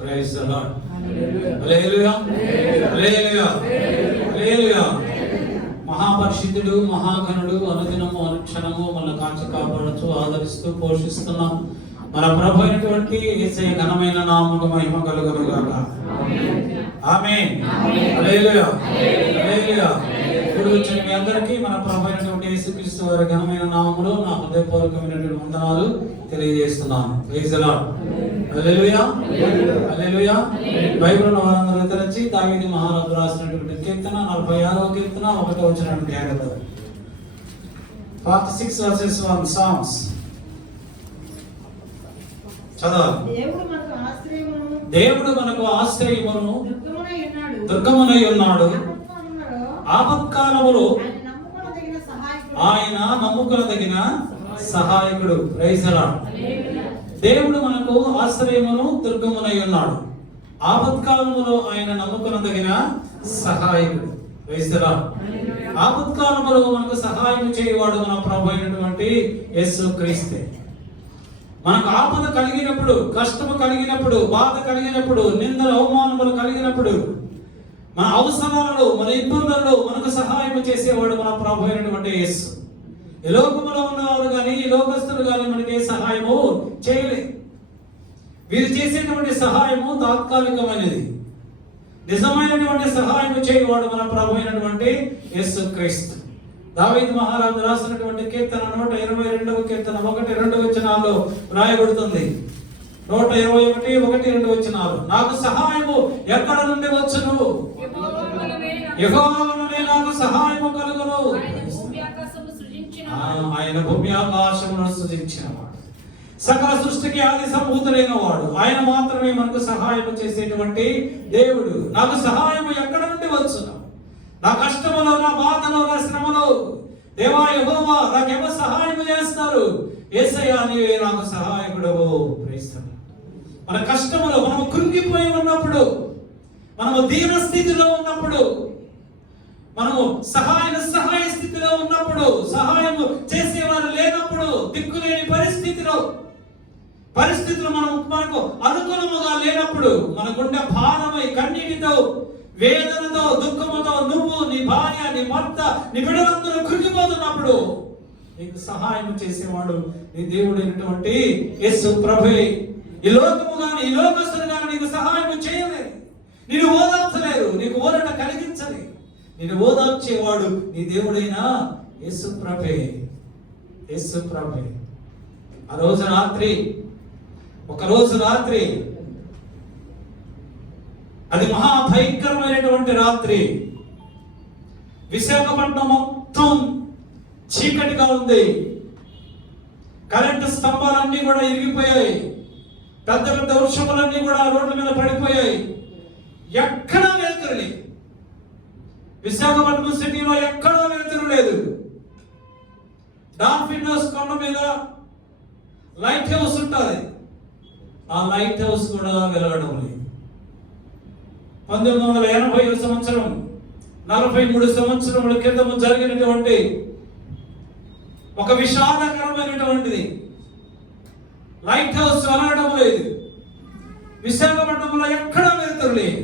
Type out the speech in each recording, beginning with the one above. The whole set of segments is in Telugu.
Praise the lord. Hallelujah hallelujah hallelujah. మహాపరిశుద్ధుడు, మహాగణుడు, అనుదినము అనుక్షణము మన కాచి కాపాడుతూ ఆదరిస్తూ పోషిస్తున్న మన ప్రభు అయినటువంటి యేసయ్య ఘనమైన నామముకు మహిమ కలుగును గాక. ఆమేన్. హల్లెలూయా హల్లెలూయా. ఇప్పుడు వచ్చిన మీ అందరికీ మన ప్రభు అయినటువంటి యేసుక్రీస్తు వారి ఘనమైన నామములో నా హృదయపూర్వకమైనటువంటి వందనాలు తెలియజేస్తున్నాను. Praise the lord. Hallelujah hallelujah. Bible వారందరూ తెరచి దావీదు మహారాజు రాసినటువంటి కీర్తన 46వ కీర్తన 1వ వచనం జాగ్రత్త. 46 verses 1 Psalms. చదవాలి. దేవుడు మనకు ఆశ్రయమును దుర్గమునై ఉన్నాడు. ఆపత్కాలములో ఆయన నమ్ముకొనదగిన సహాయకుడు. Praise the Lord. దేవుడు మనకు ఆశ్రయమును దుర్గమునై ఉన్నాడు. ఆపత్కాలములో ఆయన నమ్ముకొనదగిన సహాయకుడు. Praise the lord. ఆపత్కాలములో మనకు సహాయం చేయవాడు మన ప్రభు అయినటువంటి యేసుక్రీస్తే. మనకు ఆపద కలిగినప్పుడు, కష్టము కలిగినప్పుడు, బాధ కలిగినప్పుడు, నిందలు అవమానములు కలిగినప్పుడు, మన అవసరాలలో, మన ఇబ్బందులలో మనకు సహాయం చేసేవాడు మన ప్రభు అయినటువంటి యేసు. ఈ లోకములో ఉన్నవారు కానీ, ఈ లోకస్తులు కానీ మనకి ఏ సహాయము చేయలేదు. వీరు చేసేటువంటి సహాయము తాత్కాలికమైనది. నిజమైనటువంటి సహాయం చేయవాడు మన ప్రభు అయినటువంటి యేసుక్రీస్తు. దావీదు మహారాజు రాసినటువంటి కీర్తన 122వ కీర్తన 1-2 వచనాల్లో రాయబడుతుంది. 121, 1-2 వచనాలు. నాకు సహాయము ఎక్కడ నుండి వచ్చును? యెహోవా వలనే నాకు సహాయము కలుగును. ఆయన భూమి ఆకాశములను సృజించినవాడు, సకల సృష్టికి ఆది సంభూతుడైన వాడు. ఆయన మాత్రమే మనకు సహాయం చేసేటువంటి దేవుడు. నాకు సహాయము ఎక్కడ నుండి వచ్చును? నా కష్టములో, నా బాధలో, నా శ్రమలో దేవా యెహోవా నాకెవరు సహాయం చేస్తారు? యేసయ్యా నీవే నాకు సహాయకుడవు. మన కష్టములో, మనము కృంగిపోయి ఉన్నప్పుడు, మనము దీన స్థితిలో ఉన్నప్పుడు, మనము సహాయ స్థితిలో ఉన్నప్పుడు, సహాయం చేసేవారు లేనప్పుడు, దిక్కులేని పరిస్థితులు మనకు అనుకూలముగా లేనప్పుడు, మనకుండే భారమై కన్నీటితో, వేదనతో, దుఃఖముతో నువ్వు, నీ భార్య, నీ భర్త, నీ బిడ్డలందరూ కృంగిపోతున్నప్పుడు నీకు సహాయం చేసేవాడు నీ దేవుడైనటువంటి యేసు ప్రభువే. ఈ లోకము గాని, ఈ లోకస్తులు గాని నీకు సహాయం చేయలేరు, నిన్ను ఓదార్చలేరు, నీకు ఊరట కలిగించలే. నిన్ను ఓదార్చేవాడు నీ దేవుడైన యేసు ప్రభువే. యేసు ప్రభువే. ఒక రోజు రాత్రి అది మహాభయంకరమైనటువంటి రాత్రి. విశాఖపట్నం మొత్తం చీకటిగా ఉంది. కరెంటు స్తంభాలన్నీ కూడా ఇరిగిపోయాయి. పెద్ద పెద్ద వృక్షములన్నీ కూడా రోడ్ల మీద పడిపోయాయి. ఎక్కడా వెలుతురు లేదు. విశాఖపట్నం సిటీలో ఎక్కడా వెలుతురు లేదు. డాల్ఫిన్ హౌస్ కొండ మీద లైట్ హౌస్ ఉంటుంది. ఆ లైట్ హౌస్ కూడా వెలగడం లేదు. 1980వ సంవత్సరం 43 సంవత్సరముల క్రితం జరిగినటువంటి ఒక విషాదకరమైనటువంటిది. లైట్ హౌస్ వెలగడం లేదు. విశాఖపట్నంలో ఎక్కడా వెలుతురు లేదు.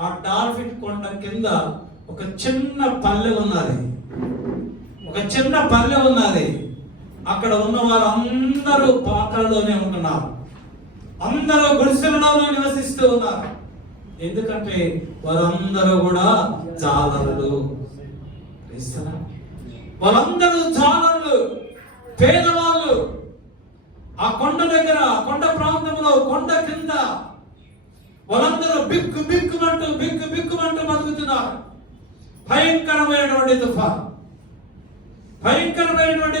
ఆ డాల్ఫిన్ కొండ కింద ఒక చిన్న పల్లె ఉన్నది. అక్కడ ఉన్న వారు అందరూ పాకల్లోనే ఉంటున్నారు. అందరూ గుడిసెలలోనే నివసిస్తూ ఉన్నారు. ఎందుకంటే వారందరూ కూడా జాలరులు. వాళ్ళందరూ జాలరులు, పేదవాళ్ళు. ఆ కొండ దగ్గర, కొండ ప్రాంతంలో, కొండ కింద వాళ్ళందరూ బిక్కుమంటూ బతుకుతున్నారు. భయంకరమైనటువంటి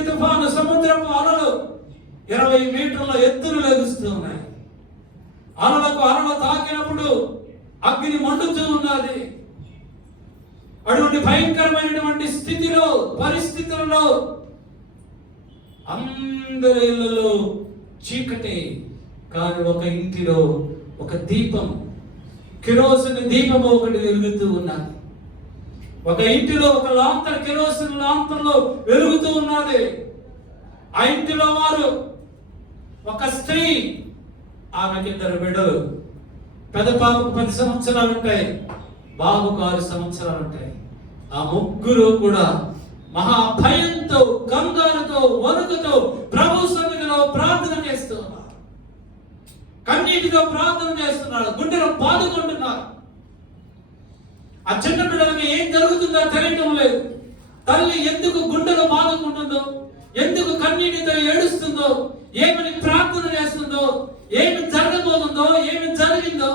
తుఫాను, సముద్రపు అలలు 20 మీటర్ల ఎత్తులు లెగుస్తూ ఉన్నాయి. అలలు తాకినప్పుడు అగ్ని మండుతూ ఉన్నది. అటువంటి భయంకరమైనటువంటి పరిస్థితులలో అందరి ఇళ్లలో చీకటి. కానీ ఒక ఇంటిలో ఒక దీపం, కిరోసిన్ దీపము ఒకటి వెలుగుతూ ఉన్నది. ఒక ఇంటిలో ఒక లాంతర్, కిరోసిన్ లాంతర్లో వెలుగుతూ ఉన్నది. ఆ ఇంటిలో వారు ఒక స్త్రీ ఆమెకి 2 బిడ్డలు. పెద్ద పాపకు 10 సంవత్సరాలు ఉంటాయి, బాబుకు 6 సంవత్సరాలు ఉంటాయి. ఆ ముగ్గురు కూడా మహా భయంతో, కంగారుతో, వణుకుతో ప్రభు సన్నిధిలో ప్రార్థన చేస్తున్నారు. కన్నీటితో ప్రార్థన చేస్తున్నారు, గుండెలో బాదుకుంటున్నారు. ఆ చిన్న బిడ్డలకి ఏం జరుగుతుందో తెలియటం లేదు. తల్లి ఎందుకు గుండెలో బాదుకుంటుందో, ఎందుకు కన్నీటితో ఏడుస్తుందో, ఏమని ప్రార్థన చేస్తుందో, ఏమి జరగబోతుందో, ఏమి జరిగిందో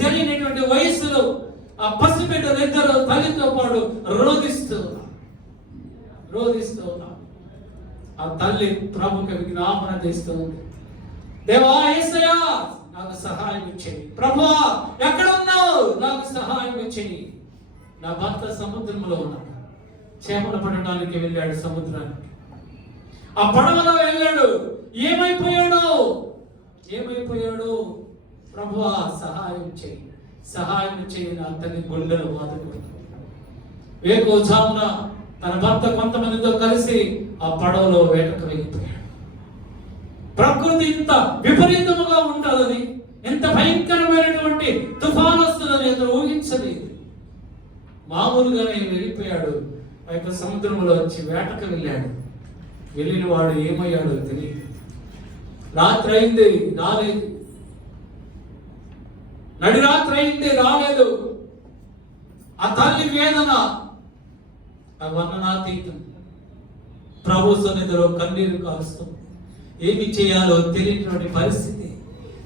తెలియనటువంటి వయస్సులో ఆ పసిబిడ్డలు ఇద్దరు తల్లితో పాటు రోధిస్తూ ఉన్నారు. ఆ తల్లి ప్రభుకి విజ్ఞాపన చేస్తూ ఉంది, దేవా యేసయ్యా నాకు సహాయం ఇచ్చేయి, ప్రభువా ఎక్కడ ఉన్నావు, నాకు సహాయం ఇచ్చేయి. నా భర్త సముద్రంలో ఉన్నాడు, చేపలు పడడానికి వెళ్ళాడు సముద్రానికి. ఆ పడవలో వెళ్ళాడు, ఏమైపోయాడు ప్రభువా సహాయం చేయి, సహాయం చేయి. నా తల్లి గుండెలు బాదుకుంది. వేకువజామున తన భర్త కొంతమందితో కలిసి ఆ పడవలో వేటకు వెళ్ళిపోయాడు. ప్రకృతి ఇంత విపరీతముగా ఉంటుందని, ఎంత భయంకరమైనటువంటి తుఫాను వస్తుందని అతను ఊహించలేదు. మామూలుగానే వెళ్ళిపోయాడు. ఆ యొక్క సముద్రంలో వచ్చి వేటకు వెళ్ళాడు. వెళ్ళిన వాడు ఏమయ్యాడో తెలియదు. రాత్రి అయింది, రాలేదు. నడిరాత్రి అయింది, రాలేదు. ఆ తల్లి వేదన వర్ణనాతీతం. ప్రభు సన్నిధిలో కన్నీరు కారుస్తుంది. ఏమి చేయాలో తెలియనటువంటి పరిస్థితి,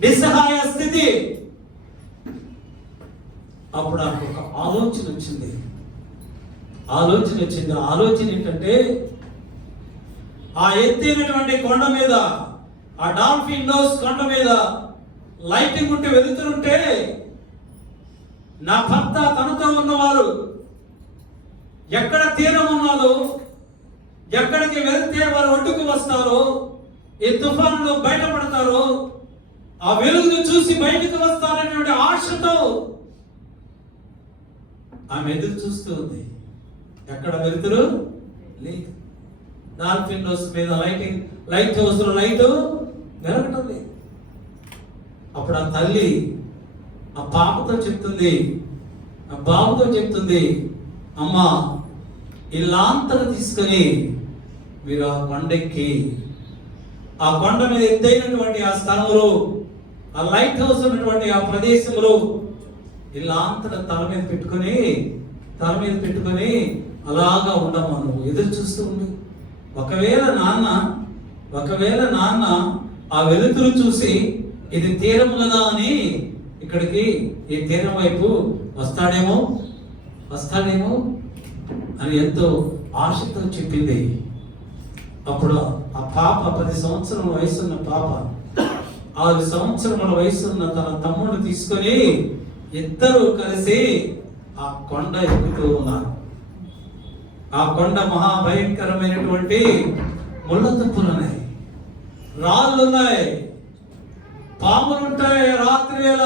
నిస్సహాయ స్థితి. అప్పుడు ఒక ఆలోచన వచ్చింది. ఆలోచన ఏంటంటే, ఆ ఎత్తైనటువంటి కొండ మీద, ఆ డాల్ఫిన్ నోస్ కొండ మీద లైటింగ్ ఉంటే వెలుతురుంటే, నా భర్త తనతో ఉన్నవారు ఎక్కడ తీరం ఉన్నదో, ఎక్కడికి వెళ్తే వారు ఒడ్డుకు వస్తారో, ఈ తుఫానులో బయటపడతారో, ఆ వెలుగును చూసి బయటకు వస్తారనేటువంటి ఆశతో ఆమె ఎదురు చూస్తూ ఉంది. ఎక్కడ వెలుతురు లేదు. డాల్ఫిన్ హౌస్ మీద లైట్ హౌస్ లో లైట్ వెలగటం లేదు. అప్పుడు ఆ తల్లి ఆ పాపతో చెప్తుంది, ఆ బాబుతో చెప్తుంది, అమ్మా ఈ లాంతరు తీసుకొని మీరు ఆ కొండెక్కి, ఆ కొండ మీద ఎత్తైనటువంటి ఆ స్థలంలో, ఆ లైట్ హౌస్ ఉన్నటువంటి ఆ ప్రదేశంలో ఈ లాంతరు తల మీద పెట్టుకొని అలాగా ఉండమ్మా, నువ్వు ఎదురు చూస్తూ ఉండు. ఒకవేళ నాన్న ఆ వెలుతురు చూసి ఇది తీరం కదా అని ఇక్కడికి ఈ తీరం వైపు వస్తాడేమో అని ఎంతో ఆశతో చెప్పింది. అప్పుడు ఆ పాప 10 సంవత్సరాల వయసున్న పాప 6 సంవత్సరముల వయసున్న తన తమ్ముడు తీసుకొని ఇద్దరు కలిసి ఆ కొండ ఎక్కుతూ ఉన్నారు. ఆ కొండ మహాభయంకరమైనటువంటి ముళ్ళ తుప్పులున్నాయి, రాళ్ళున్నాయి, పాములుంటాయి, రాత్రి వేళ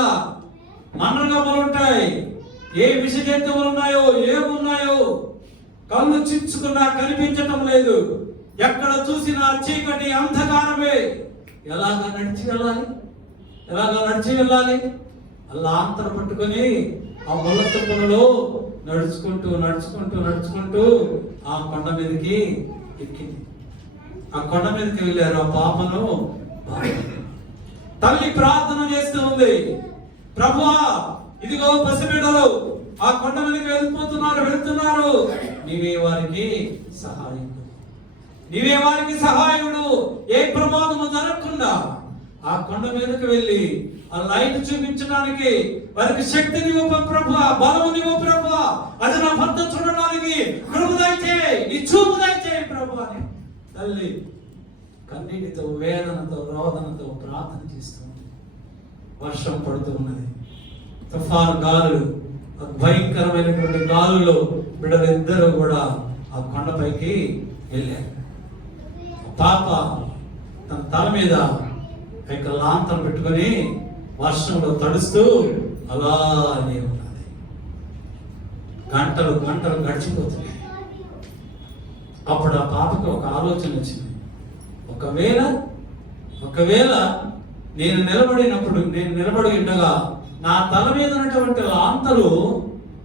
మండ్రగమ్మలుంటాయి, ఏ విష జంతువులు ఉన్నాయో ఏమున్నాయో కళ్ళు చించుకున్నా కనిపించటం లేదు. ఎక్కడ చూసినా చీకటి అంధకారమే. ఎలాగా నడిచి వెళ్ళాలి? అలా అంతర పట్టుకొని ఆ ముళ్ళ తుప్పలలో నడుచుకుంటూ ఆ కొండ మీదకి ఎక్కింది. ఆ కొండ మీదకి వెళ్ళారు. ఆ పాపను తల్లి ప్రార్థన చేస్తూ ఉంది, ప్రభువా ఇదిగో పసిబిడ్డలు ఆ కొండ మీదకి వెళ్తున్నారు, నీవే వారికి సహాయకుడు, ఏ ప్రమాదము జరగకుండా ఆ కొండ మీదకి వెళ్ళి ఆ లైట్ చూపించడానికి వారికి శక్తినివ్వు ప్రభువా, బలమునివ్వు ప్రభువా, అది నా భర్త చూడడానికి కృప దయచేయి, నీ చూపు దయచేయి ప్రభువా అని తల్లి కన్నీటితో, వేదనతో, రోదనతో ప్రార్థన చేస్తుంది. వర్షం పడుతూ ఉన్నది. తుఫాను గాలులు, భయంకరమైనటువంటి గాలుల్లో బిడ్డలిద్దరూ కూడా ఆ కొండపైకి వెళ్ళారు. పాప తన తల మీద లాంతరం పెట్టుకొని వర్షంలో తడుస్తూ అలానే ఉన్నది. గంటలు గడిచిపోతున్నాయి. అప్పుడు ఆ పాపకు ఒక ఆలోచన వచ్చింది, ఒకవేళ నేను నిలబడి ఉండగా నా తల మీద ఉన్నటువంటి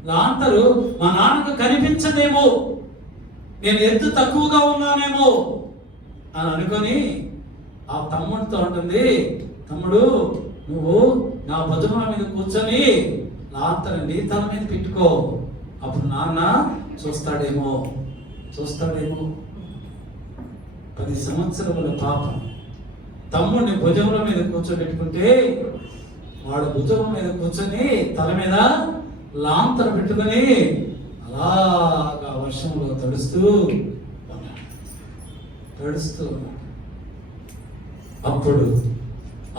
లాంతరు మా నాన్నకు కనిపించదేమో, నేను ఎత్తు తక్కువగా ఉన్నానేమో అని అనుకొని ఆ తమ్ముడితో ఉంటుంది, తమ్ముడు నువ్వు నా భుజముల మీద కూర్చొని లాంతరు నీ తల మీద పెట్టుకో, అప్పుడు నాన్న చూస్తాడేమో. 10 సంవత్సరముల పాప తమ్ముడిని భుజముల మీద కూర్చోబెట్టుకుంటే వాడు భుజముల మీద కూర్చొని తల మీద లాంతరు పెట్టుకొని అలాగా వర్షంలో తడుస్తూ అప్పుడు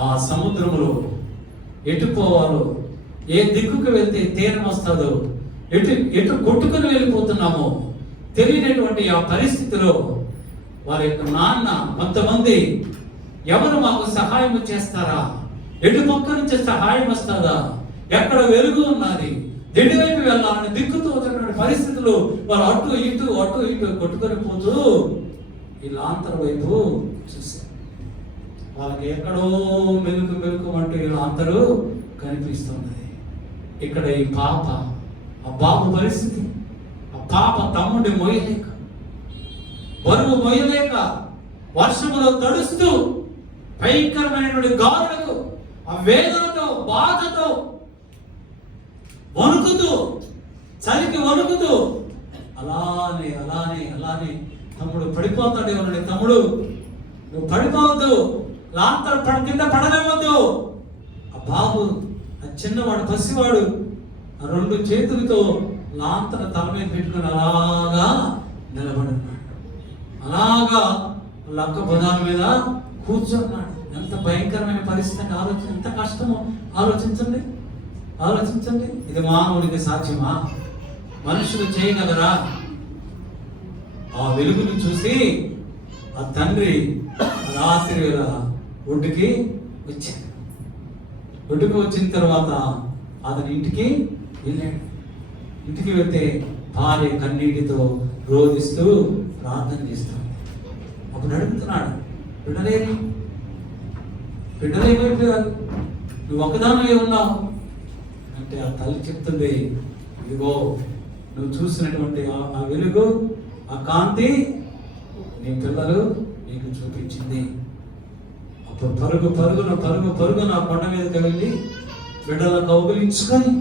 ఆ సముద్రములో ఎటు పోవాలో, ఏ దిక్కుకు వెళ్తే తీరం వస్తుందో, ఎటు కొట్టుకుని వెళ్ళిపోతున్నామో తెలియనటువంటి ఆ పరిస్థితిలో వారి యొక్క నాన్న కొంతమంది ఎవరు మాకు సహాయం చేస్తారా, ఎటు పక్క నుంచి సహాయం వస్తుందా, ఎక్కడ వెలుగు ఉన్నది, ఎటువైపు వెళ్ళాలని దిక్కుతో వచ్చినటువంటి పరిస్థితులు వారు అటు ఇటు కొట్టుకొని పోతూ ఈ లాంతర వైపు చూశారు. వాళ్ళకి ఎక్కడో మెలుకు అంటూ ఈ లాంతరు కనిపిస్తున్నది. ఇక్కడ ఈ పాప, ఆ బాబు పరిస్థితి, ఆ పాప తమ్ముడి బరువు మొయ్యలేక వర్షములో తడుస్తూ భయంకరమైనటువంటి గాలులకు ఆ వేదనతో బాధతో వణుకుతూ చలికి వణుకుతూ అలానే తమ్ముడు పడిపోతాడేమో. తమ్ముడు నువ్వు పడిపోవద్దు, లాంతర్ కింద పడలేవద్దు. ఆ బాబు, ఆ చిన్నవాడు పసివాడు ఆ 2 చేతులతో లాంతర తల మీద పెట్టుకుని అలాగా నిలబడున్నాడు. అలాగా లక్క బుధాల మీద కూర్చున్నాడు. ఎంత భయంకరమైన పరిస్థితి, ఎంత కష్టమో ఆలోచించండి. ఇది మానవుడికి సాధ్యమా? మనుషులు చేయగలరా? ఆ వెలుగును చూసి ఆ తండ్రి రాత్రి వేళ ఒడ్డుకి వచ్చిన తర్వాత అతని ఇంటికి వెళ్ళాడు. ఇంటికి వెళ్తే భార్య కన్నీటితో రోధిస్తూ ప్రార్థన చేస్తాడు. అప్పుడు అడుగుతున్నాడు, బిడ్డలేమైపోయారు, నువ్వు ఒకదానివే ఉన్నావు అంటే ఆ తల్లి చెప్తుంది, ఇదిగో నువ్వు చూసినటువంటి ఆ వెలుగు, ఆ కాంతి నీ పిల్లలు నీకు చూపించింది. అప్పుడు పరుగున కొండ మీదకి వెళ్ళి బిడ్డల కౌగిలించుకొని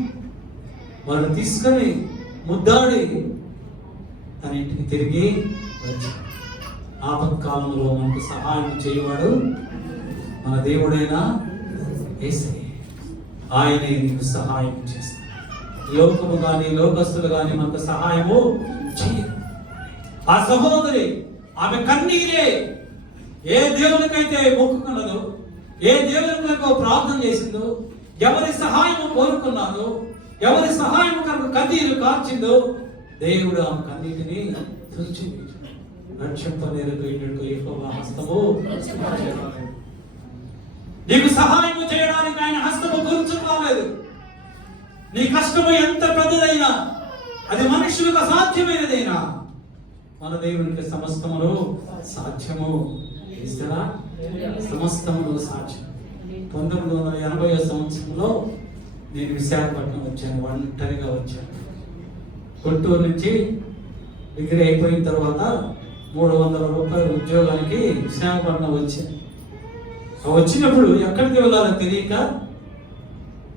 వాళ్ళు తీసుకొని ముద్దాడి తన ఇంటికి తిరిగి వచ్చి ఆపత్కాలంలో మనకు సహాయం చేయవాడు మన దేవుడైన యేసయ్య. ఆయనే నీకు సహాయం చేస్తాడు. లోకము కానీ లోకస్తులు కానీ మనకు సహాయము చేయరు. ఆ సహోదరి ఆమె కన్నీరే ఏ దేవునికైతే మొక్కుకున్నదో, ఏ దేవునికైతే ప్రార్థన చేసిందో, ఎవరి సహాయం కోరుకున్నాదో, ఎవరి సహాయం కనుక కన్నీరు కార్చిందో దేవుడు ఆమె కన్నీటిని తుడిచి రక్షింపనేరుకు యెహోవా హస్తము నీకు సహాయం చేయడానికి ఆయన హస్తము గుర్చుకోలేదు. నీ కష్టము ఎంత పెద్దదైనా, అది మనుషులకు అసాధ్యమైనదైనా మన దేవునికి సమస్తములు సాధ్యము. ఇస్తారా? సమస్తములు సాధ్యం. 1980 సంవత్సరంలో నేను విశాఖపట్నం వచ్చాను, ఒంటరిగా వచ్చాను. గుంటూరు నుంచి డిగ్రీ అయిపోయిన తర్వాత 300 రూపాయల ఉద్యోగానికి విశాఖపట్నం వచ్చాను. వచ్చినప్పుడు ఎక్కడికి వెళ్ళాలో తెలియక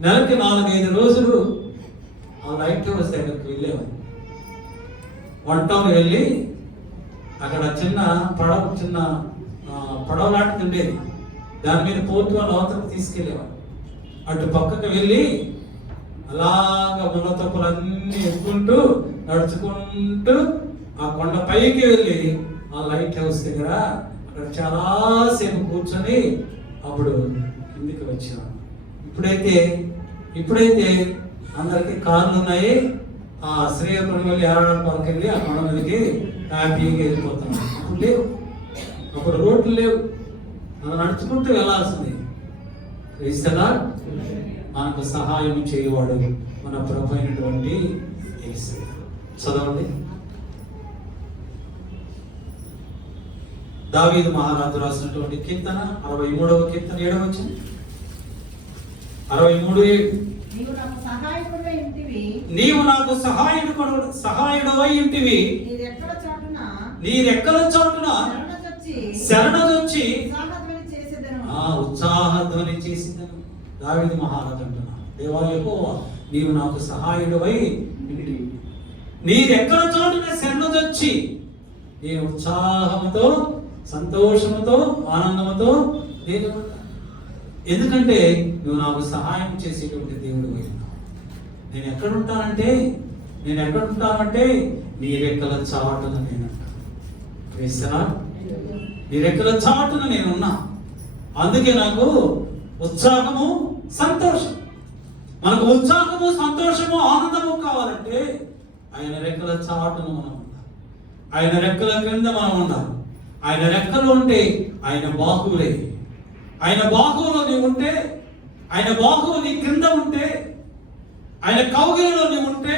నెలకి 4-5 రోజులు ఆ లైట్ హౌస్ దగ్గరికి వెళ్ళేవాడు. 1 టౌన్ వెళ్ళి అక్కడ చిన్న పడవ లాంటిది ఉండేది, దాని మీద పోర్టు వాళ్ళు అవతలకు తీసుకెళ్ళేవాడు. అటు పక్కకు వెళ్ళి అలాగా ముళ్ళతొప్పలన్నీ ఎక్కుంటూ నడుచుకుంటూ ఆ కొండ పైకి వెళ్ళి ఆ లైట్ హౌస్ దగ్గర అక్కడ చాలాసేపు కూర్చొని అప్పుడు కిందికి వచ్చాను. ఇప్పుడైతే అందరికి కార్లు ఉన్నాయి. ఆ శ్రీకాకుళం వెళ్ళి ఏడాదికి వెళ్ళి ఆ కొండ మీదకి హ్యాపీగా వెళ్ళిపోతున్నాం. అప్పుడు రోడ్లు లేవు, మనం నడుచుకుంటూ వెళ్ళాల్సింది. క్రైస్తలా మనకు సహాయం చేయవాడు మన ప్రభు అయినటువంటి యేసయ్య. చదవండి. దావీదు మహారాజు రాసినటువంటి కీర్తన 63వ కీర్తన 7వ వచనం. 63:7. నీవు నాకు సహాయకుడై ఉంటివి. నీవు నాకు సహాయుడవై ఉంటివి. నీ రెక్కల చాటున శరణొచ్చి ఉత్సాహధ్వని చేసేదను. దావీదు మహారాజు అంటున్నాడు, దేవా యెహోవా నీవు నాకు సహాయుడవై ఉంటివి. నీ రెక్కల చాటున శరణొచ్చి నేను ఉత్సాహముతో, సంతోషముతో, ఆనందముతో నేను, ఎందుకంటే నువ్వు నాకు సహాయం చేసేటువంటి దేవుడు ఉన్నావు. నేను ఎక్కడుంటానంటే నీ రెక్కల చాటున నేనుంటాను. వేసా నీ రెక్కల చాటున నేనున్నా. అందుకే నాకు ఉత్సాహము, సంతోషం. మనకు ఉత్సాహము, సంతోషము, ఆనందము కావాలంటే ఆయన రెక్కల చాటున మనం ఉండాలి. ఆయన రెక్కల క్రింద మనం ఉండాలి. ఆయన రెక్కలు ఉంటే ఆయన బాహువులే. ఆయన బాహువులో నీవు ఉంటే, ఆయన బాహువు నీ క్రింద ఉంటే, ఆయన కౌగిలిలో నీవు ఉంటే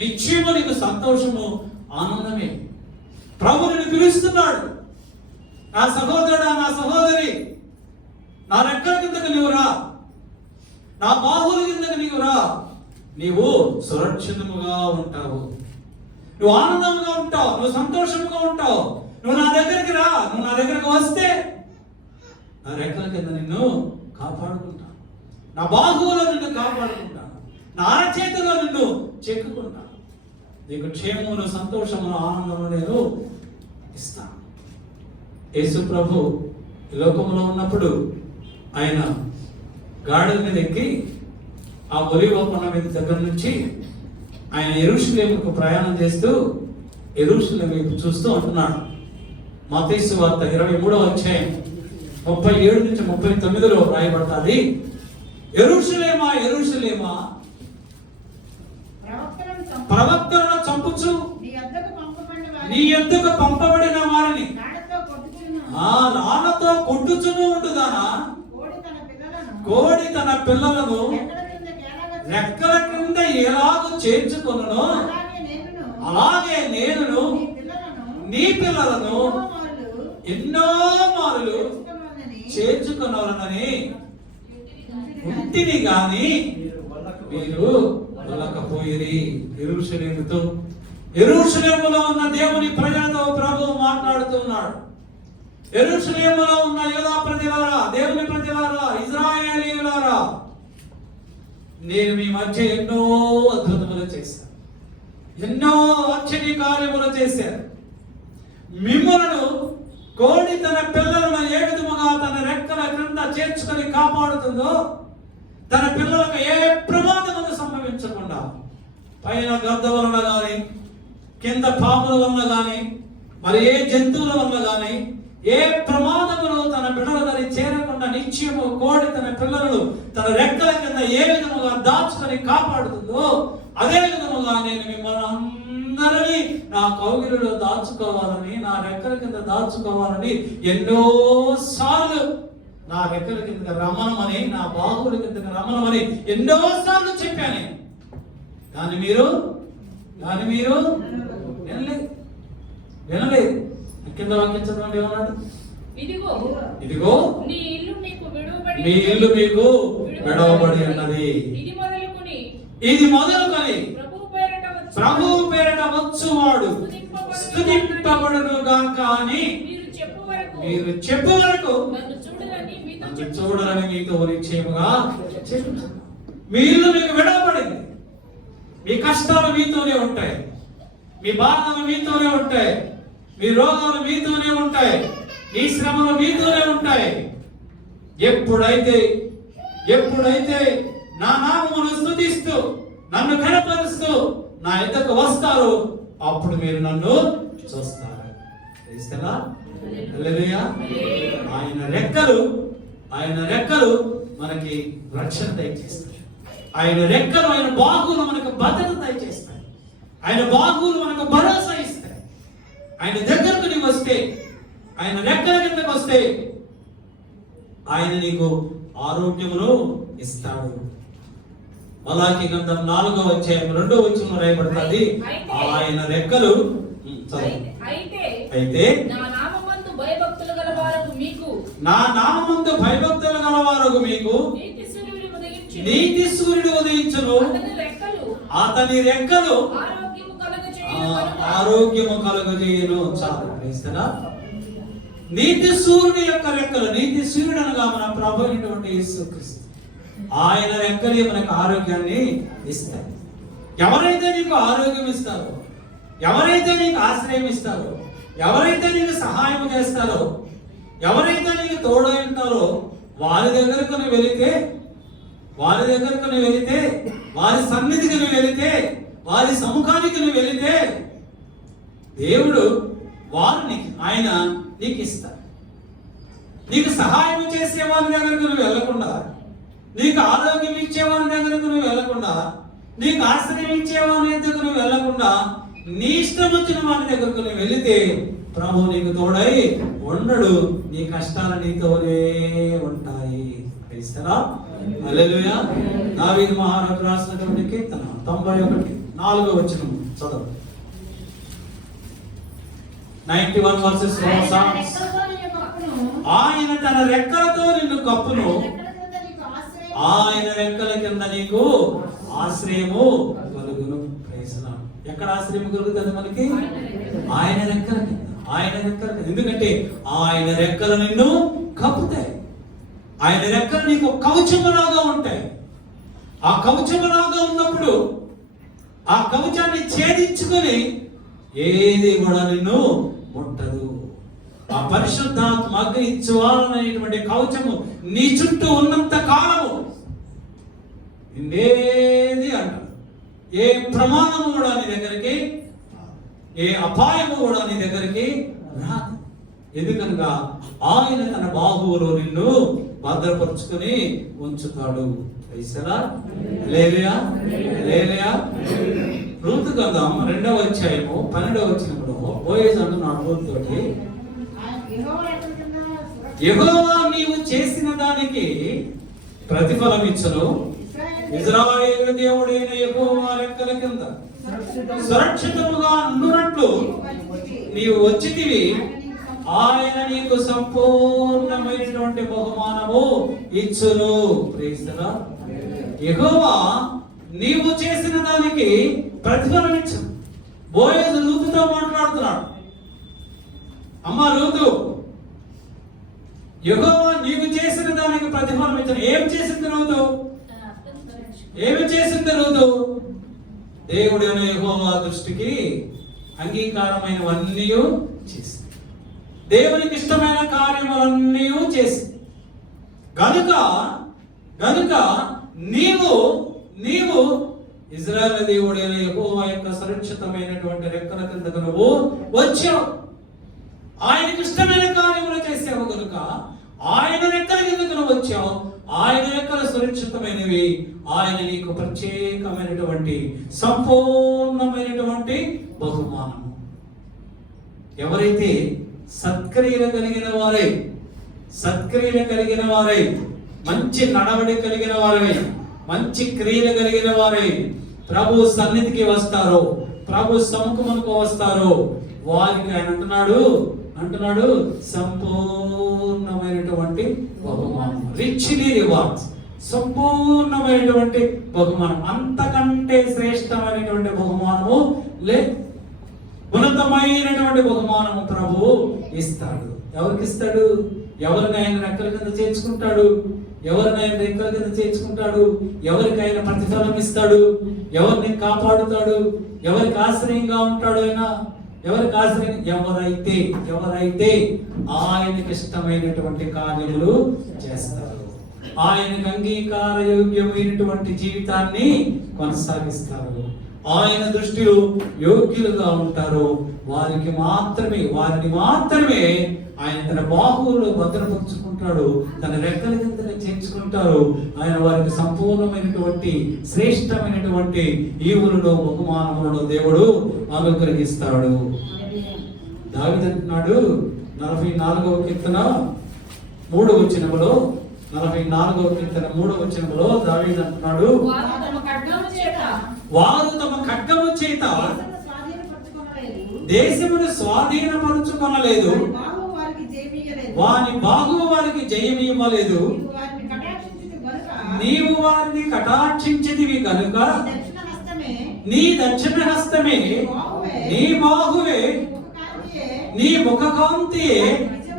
నిశ్చయము నీకు సంతోషము, ఆనందమే. ప్రభు నిన్ను పిలుస్తున్నాడు, నా సహోదరుడా, నా సహోదరి, నా రెక్కల కిందకు నీవు రా, నా బాహువుల కిందకు నీవు రా. నీవు సురక్షితముగా ఉంటావు, నువ్వు ఆనందంగా ఉంటావు, నువ్వు సంతోషంగా ఉంటావు. నువ్వు నా దగ్గరికి రా, నువ్వు నా దగ్గరకు వస్తే నా రెక్కల కింద నిన్ను కాపాడుకుంటాను, నా బాహువులో నిన్ను కాపాడుకుంటాను, నా అరచేతిలో నిన్ను చెక్కుకుంటాను. నీకు క్షేమమును, సంతోషమును, ఆనందము నేను ఇస్తాను. యేసు ప్రభు ఈ లోకంలో ఉన్నప్పుడు ఆయన గాడిద మీద ఎక్కి ఆ ఒలీవ కొండ మీద దగ్గర నుంచి ఆయన యెరూషలేముకు ప్రయాణం చేస్తూ యెరూషలేము వైపు చూస్తూ అంటున్నాడు. మత్తయి సువార్త 23:37-39 రాయబడుతుంది. యెరూషలేమా, యెరూషలేమా, ప్రవక్తలను చంపుచు నీ యొద్దకు పంపబడిన వారిని రాళ్లతో కొట్టుచును ఉంటుదానా? కోడి తన పిల్లలను రెక్కల కింద ఎలాగూ చేర్చుకొనునో అలాగే నేను నీ పిల్లలను ఎన్నో మారులు చేర్చుకున్నవారని ఉంటిని గాని మీరు వెళ్ళకపోయిరి. యెరూషలేములో ఉన్న దేవుని ప్రజలతో ప్రభువు మాట్లాడుతున్నాడు. యెరూషలేములో ఉన్న యూదా ప్రజలారా, దేవుని ప్రజలారా, ఇశ్రాయేలీయులారా, నేను మీ మధ్య ఎన్నో అద్భుతములు చేశాను, ఎన్నో ఆశ్చర్య కార్యములు చేశాను. మిమ్మలను కోడి తన పిల్లలను ఏ విధముగా తన రెక్కల క్రింద చేర్చుకొని కాపాడుతుందో, తన పిల్లలకు ఏ ప్రమాదమును సంభవించకుండా, పైన గద్ద వలన గాని, కింద పాముల వలన గాని, మరి ఏ జంతువుల వలన గాని ఏ ప్రమాదములు తన బిడ్డల దాన్ని చేరకుండా నిశ్చయము కోడి తన పిల్లలను తన రెక్కల కింద ఏ విధముగా దాచుకొని కాపాడుతుందో, అదే విధముగా నేను మిమ్మల్ని అందరినీ నా కౌగిలిలో దాచుకోవాలని, నా రెక్కల కింద దాచుకోవాలని ఎన్నో సార్లు నా రెక్కల కింద రమణమని, నా బాహువుల కింద రమణమని ఎన్నో సార్లు చెప్పాను. కానీ మీరు వినలేదు. కింద వాక్యం చదవండి, ఏమన్నాడు? ఇదిగో నీ ఇల్లు మీకు విడవబడి ఉన్నది. ఇది మొదలుకొని ప్రభువు పేరట వచ్చువాడు స్తుతింపబడును గాక అని మీరు చెప్పు వరకు నన్ను చూడరని మీతో నిశ్చయముగా చెప్తున్నాను. మీ ఇల్లు మీకు విడవబడింది. మీ కష్టాలు మీతోనే ఉంటాయి, మీ బాధలు మీతోనే ఉంటాయి, మీ రోగాలు మీతోనే ఉంటాయి, మీ శ్రమలు మీతోనే ఉంటాయి. ఎప్పుడైతే నా నామమును స్తుతిస్తూ నన్ను కనపరుస్తూ నా యొద్దకు వస్తారు, అప్పుడు మీరు నన్ను చూస్తారు. హల్లెలూయా. ఆయన రెక్కలు మనకి రక్షణ దయచేస్తాయి. ఆయన రెక్కలు, ఆయన బాహువులు మనకు భద్రత దయచేస్తాయి. ఆయన బాహువులు మనకు భరోసా ఇస్తాయి. ఆయన దగ్గరకు నీవు వస్తే, ఆయన రెక్కల కిందకు వస్తే ఆయన నీకు ఆరోగ్యమును ఇస్తాడు. మలాకి గ్రంథం 4:2 రాయబడుతుంది. ఆయన రెక్కలు అయితే నా నామమందు భయభక్తులు గలవారు మీకు నీతి ఉదయించును. నీతి సూర్యుడు ఉదయించును, అతని రెక్కలు అతని రెక్కలు ఆరోగ్యము కలుగజేయును కనుక. ఆరోగ్యము కలుగజేయును. చాలు క్రైస్తనా. నీతి సూర్యుని యొక్క రెక్కలు, నీతి సూర్యుడు అనగా మన ప్రభు అయినటువంటి యేసుక్రీస్తు, ఆయన రెక్కలే మనకు ఆరోగ్యాన్ని ఇస్తాయి. ఎవరైతే నీకు ఆరోగ్యం ఇస్తారో, ఎవరైతే నీకు ఆశ్రయం ఇస్తారో, ఎవరైతే నీకు సహాయం చేస్తారో, ఎవరైతే నీకు తోడై ఉంటారో వారి దగ్గరకు నువ్వు వెళితే, వారి దగ్గరకు నువ్వు వెళితే, వారి సన్నిధికి నువ్వు వెళితే, వారి సముఖానికి నువ్వు వెళితే దేవుడు వారిని ఆయన నీకు ఇస్తాడు. నీకు సహాయం చేసే వారి దగ్గరకు నువ్వు వెళ్ళకుండా, నీకు ఆరోగ్యం ఇచ్చే వారి దగ్గరకు నువ్వు వెళ్ళకుండా, నీకు ఆశ్రయం ఇచ్చే వారి దగ్గరకు నువ్వు వెళ్ళకుండా, నీ ఇష్టం వచ్చిన వారి దగ్గరకు నువ్వు వెళితే ప్రభు నీకు తోడై ఉండడు. నీ కష్టాలు నీతోనే ఉంటాయి. క్రైస్తరా. హల్లెలూయా. దావీదు మహారాజు రాసినటువంటి కీర్తన 91:4 వచనం చదువు. 91 verses from Psalms. ఆయన తన రెక్కలతో నిన్ను కప్పును, ఆయన రెక్కల కింద నీకు ఆశ్రయము కలుగును. Praise the Lord. ఎక్కడ ఆశ్రయం కలుగుతుంది మనకి? ఆయన రెక్కల కింద, ఆయన రెక్కల కింద. ఎందుకంటే ఆయన రెక్కలు నిన్ను కప్పుతాయి. ఆయన రెక్కలు నీకు కవచములాగా ఉంటాయి. ఆ కవచములాగా ఉన్నప్పుడు ఆ కవచాన్ని ఛేదించుకొని ఏది కూడా నిన్ను ముట్టదు. ఆ పరిశుద్ధాత్మ అగ్ని జ్వాలనేటువంటి కవచము నీ చుట్టూ ఉన్నంత కాలము నిన్నేది అంటారు. ఏ ప్రమాదము కూడా నీ దగ్గరికి, ఏ అపాయము కూడా నీ దగ్గరికి రాదు. ఎందుకనగా ఆయన తన బాహువులో నిన్ను భద్రపరుచుకొని ఉంచుతాడు. హల్లెలూయా. హల్లెలూయా. రూతు గ్రంథం 2వ అధ్యాయము 12వ వచనంలో బోయజు అంటున్నాడు రూతుతోటి, యెహోవా నీవు చేసిన దానికి ప్రతిఫలం ఇచ్చును. ఇశ్రాయేలు దేవుడైన యెహోవా రెక్కల కింద సురక్షితముగా ఉండునట్లు నీవు వచ్చితివి. ఆయన నీకు సంపూర్ణమైనటువంటి బహుమానము ఇచ్చును. Praise the lord. యెహోవా నీవు చేసిన దానికి ప్రతిఫలం ఇచ్చును. బోయజు రూతుతో మాట్లాడుతున్నాడు. అమ్మ రూతు, యెహోవా నీవు చేసిన దానికి ప్రతిఫలం ఇచ్చును. ఏం చేసింది రూతు? ఏమి చేసింది రూతు? దేవుడైన యెహోవా దృష్టికి అంగీకారమైనవన్నీ చేసింది. దేవునికి ఇష్టమైన కార్యములన్నీ చేసింది. గనుక నీవు ఇశ్రాయేలు దేవుడైన యెహోవా యొక్క సురక్షితమైనటువంటి రెక్కల కిందకు నువ్వు వచ్చావు. ఆయనకి ఇష్టమైన కార్యములు చేసావు కనుక ఆయన రెక్కల కిందకు నువ్వు వచ్చావు. ఆయన రెక్కలు సురక్షితమైనవి. ఆయన నీకు ప్రత్యేకమైనటువంటి సంపూర్ణమైనటువంటి బహుమానము. ఎవరైతే సత్క్రియలు కలిగిన వారై, మంచి నడవడి కలిగిన వారై, మంచి క్రియలు కలిగిన వారై ప్రభు సన్నిధికి వస్తారో, ప్రభు సముఖమునకు వస్తారో వారికి ఆయన అంటున్నాడు సంపూర్ణమైనటువంటి బహుమానం. Richly rewards. సంపూర్ణమైనటువంటి బహుమానం. అంతకంటే శ్రేష్టమైనటువంటి బహుమానము లేదు. ఉన్నతమైనటువంటి బహుమానము ప్రభు ఇస్తాడు. ఎవరికి ఇస్తాడు? ఎవరిని ఆయన రెక్కల కింద చేర్చుకుంటాడు, ఎవరిని ఆయన రెక్కల కింద చేర్చుకుంటాడు, ఎవరికి ఆయన ప్రతిఫలం ఇస్తాడు, ఎవరిని కాపాడుతాడు, ఎవరికి ఆశ్రయంగా ఉంటాడు ఆయన, ఎవరికి ఆశ్రయం? ఎవరైతే ఆయనకి ఇష్టమైనటువంటి కార్యములు చేస్తారు, ఆయనకు అంగీకారయోగ్యమైనటువంటి జీవితాన్ని కొనసాగిస్తారు, ఆయన దృష్టిలో యోగ్యులుగా ఉంటారు, వారిని మాత్రమే ఆయన తన బాహువులో భద్రపరుచుకుంటాడు, తన రెక్కల కింద చేర్చుకుంటారు. ఆయన వారికి సంపూర్ణమైనటువంటి శ్రేష్టమైనటువంటి ఈవులను బహుమానములను దేవుడు అనుగ్రహిస్తాడు. దావీదు అంటున్నాడు 44వ కీర్తన 3వ వచనములో, 44వ కీర్తన 3వ వచనములో దావీదు అంటున్నాడు, వారు తమ ఖడ్గము చేత దేశమును స్వాధీనపరుచుకొనలేదు, వాని బాహువు వారికి జయమివ్వలేదు. నీవు వారిని కటాక్షించితివి కనుక దక్షిణ హస్తమే నీ దక్షిణ హస్తమే బాహువే నీ బాహువే నీ ముఖ నీ ముఖ కాంతియే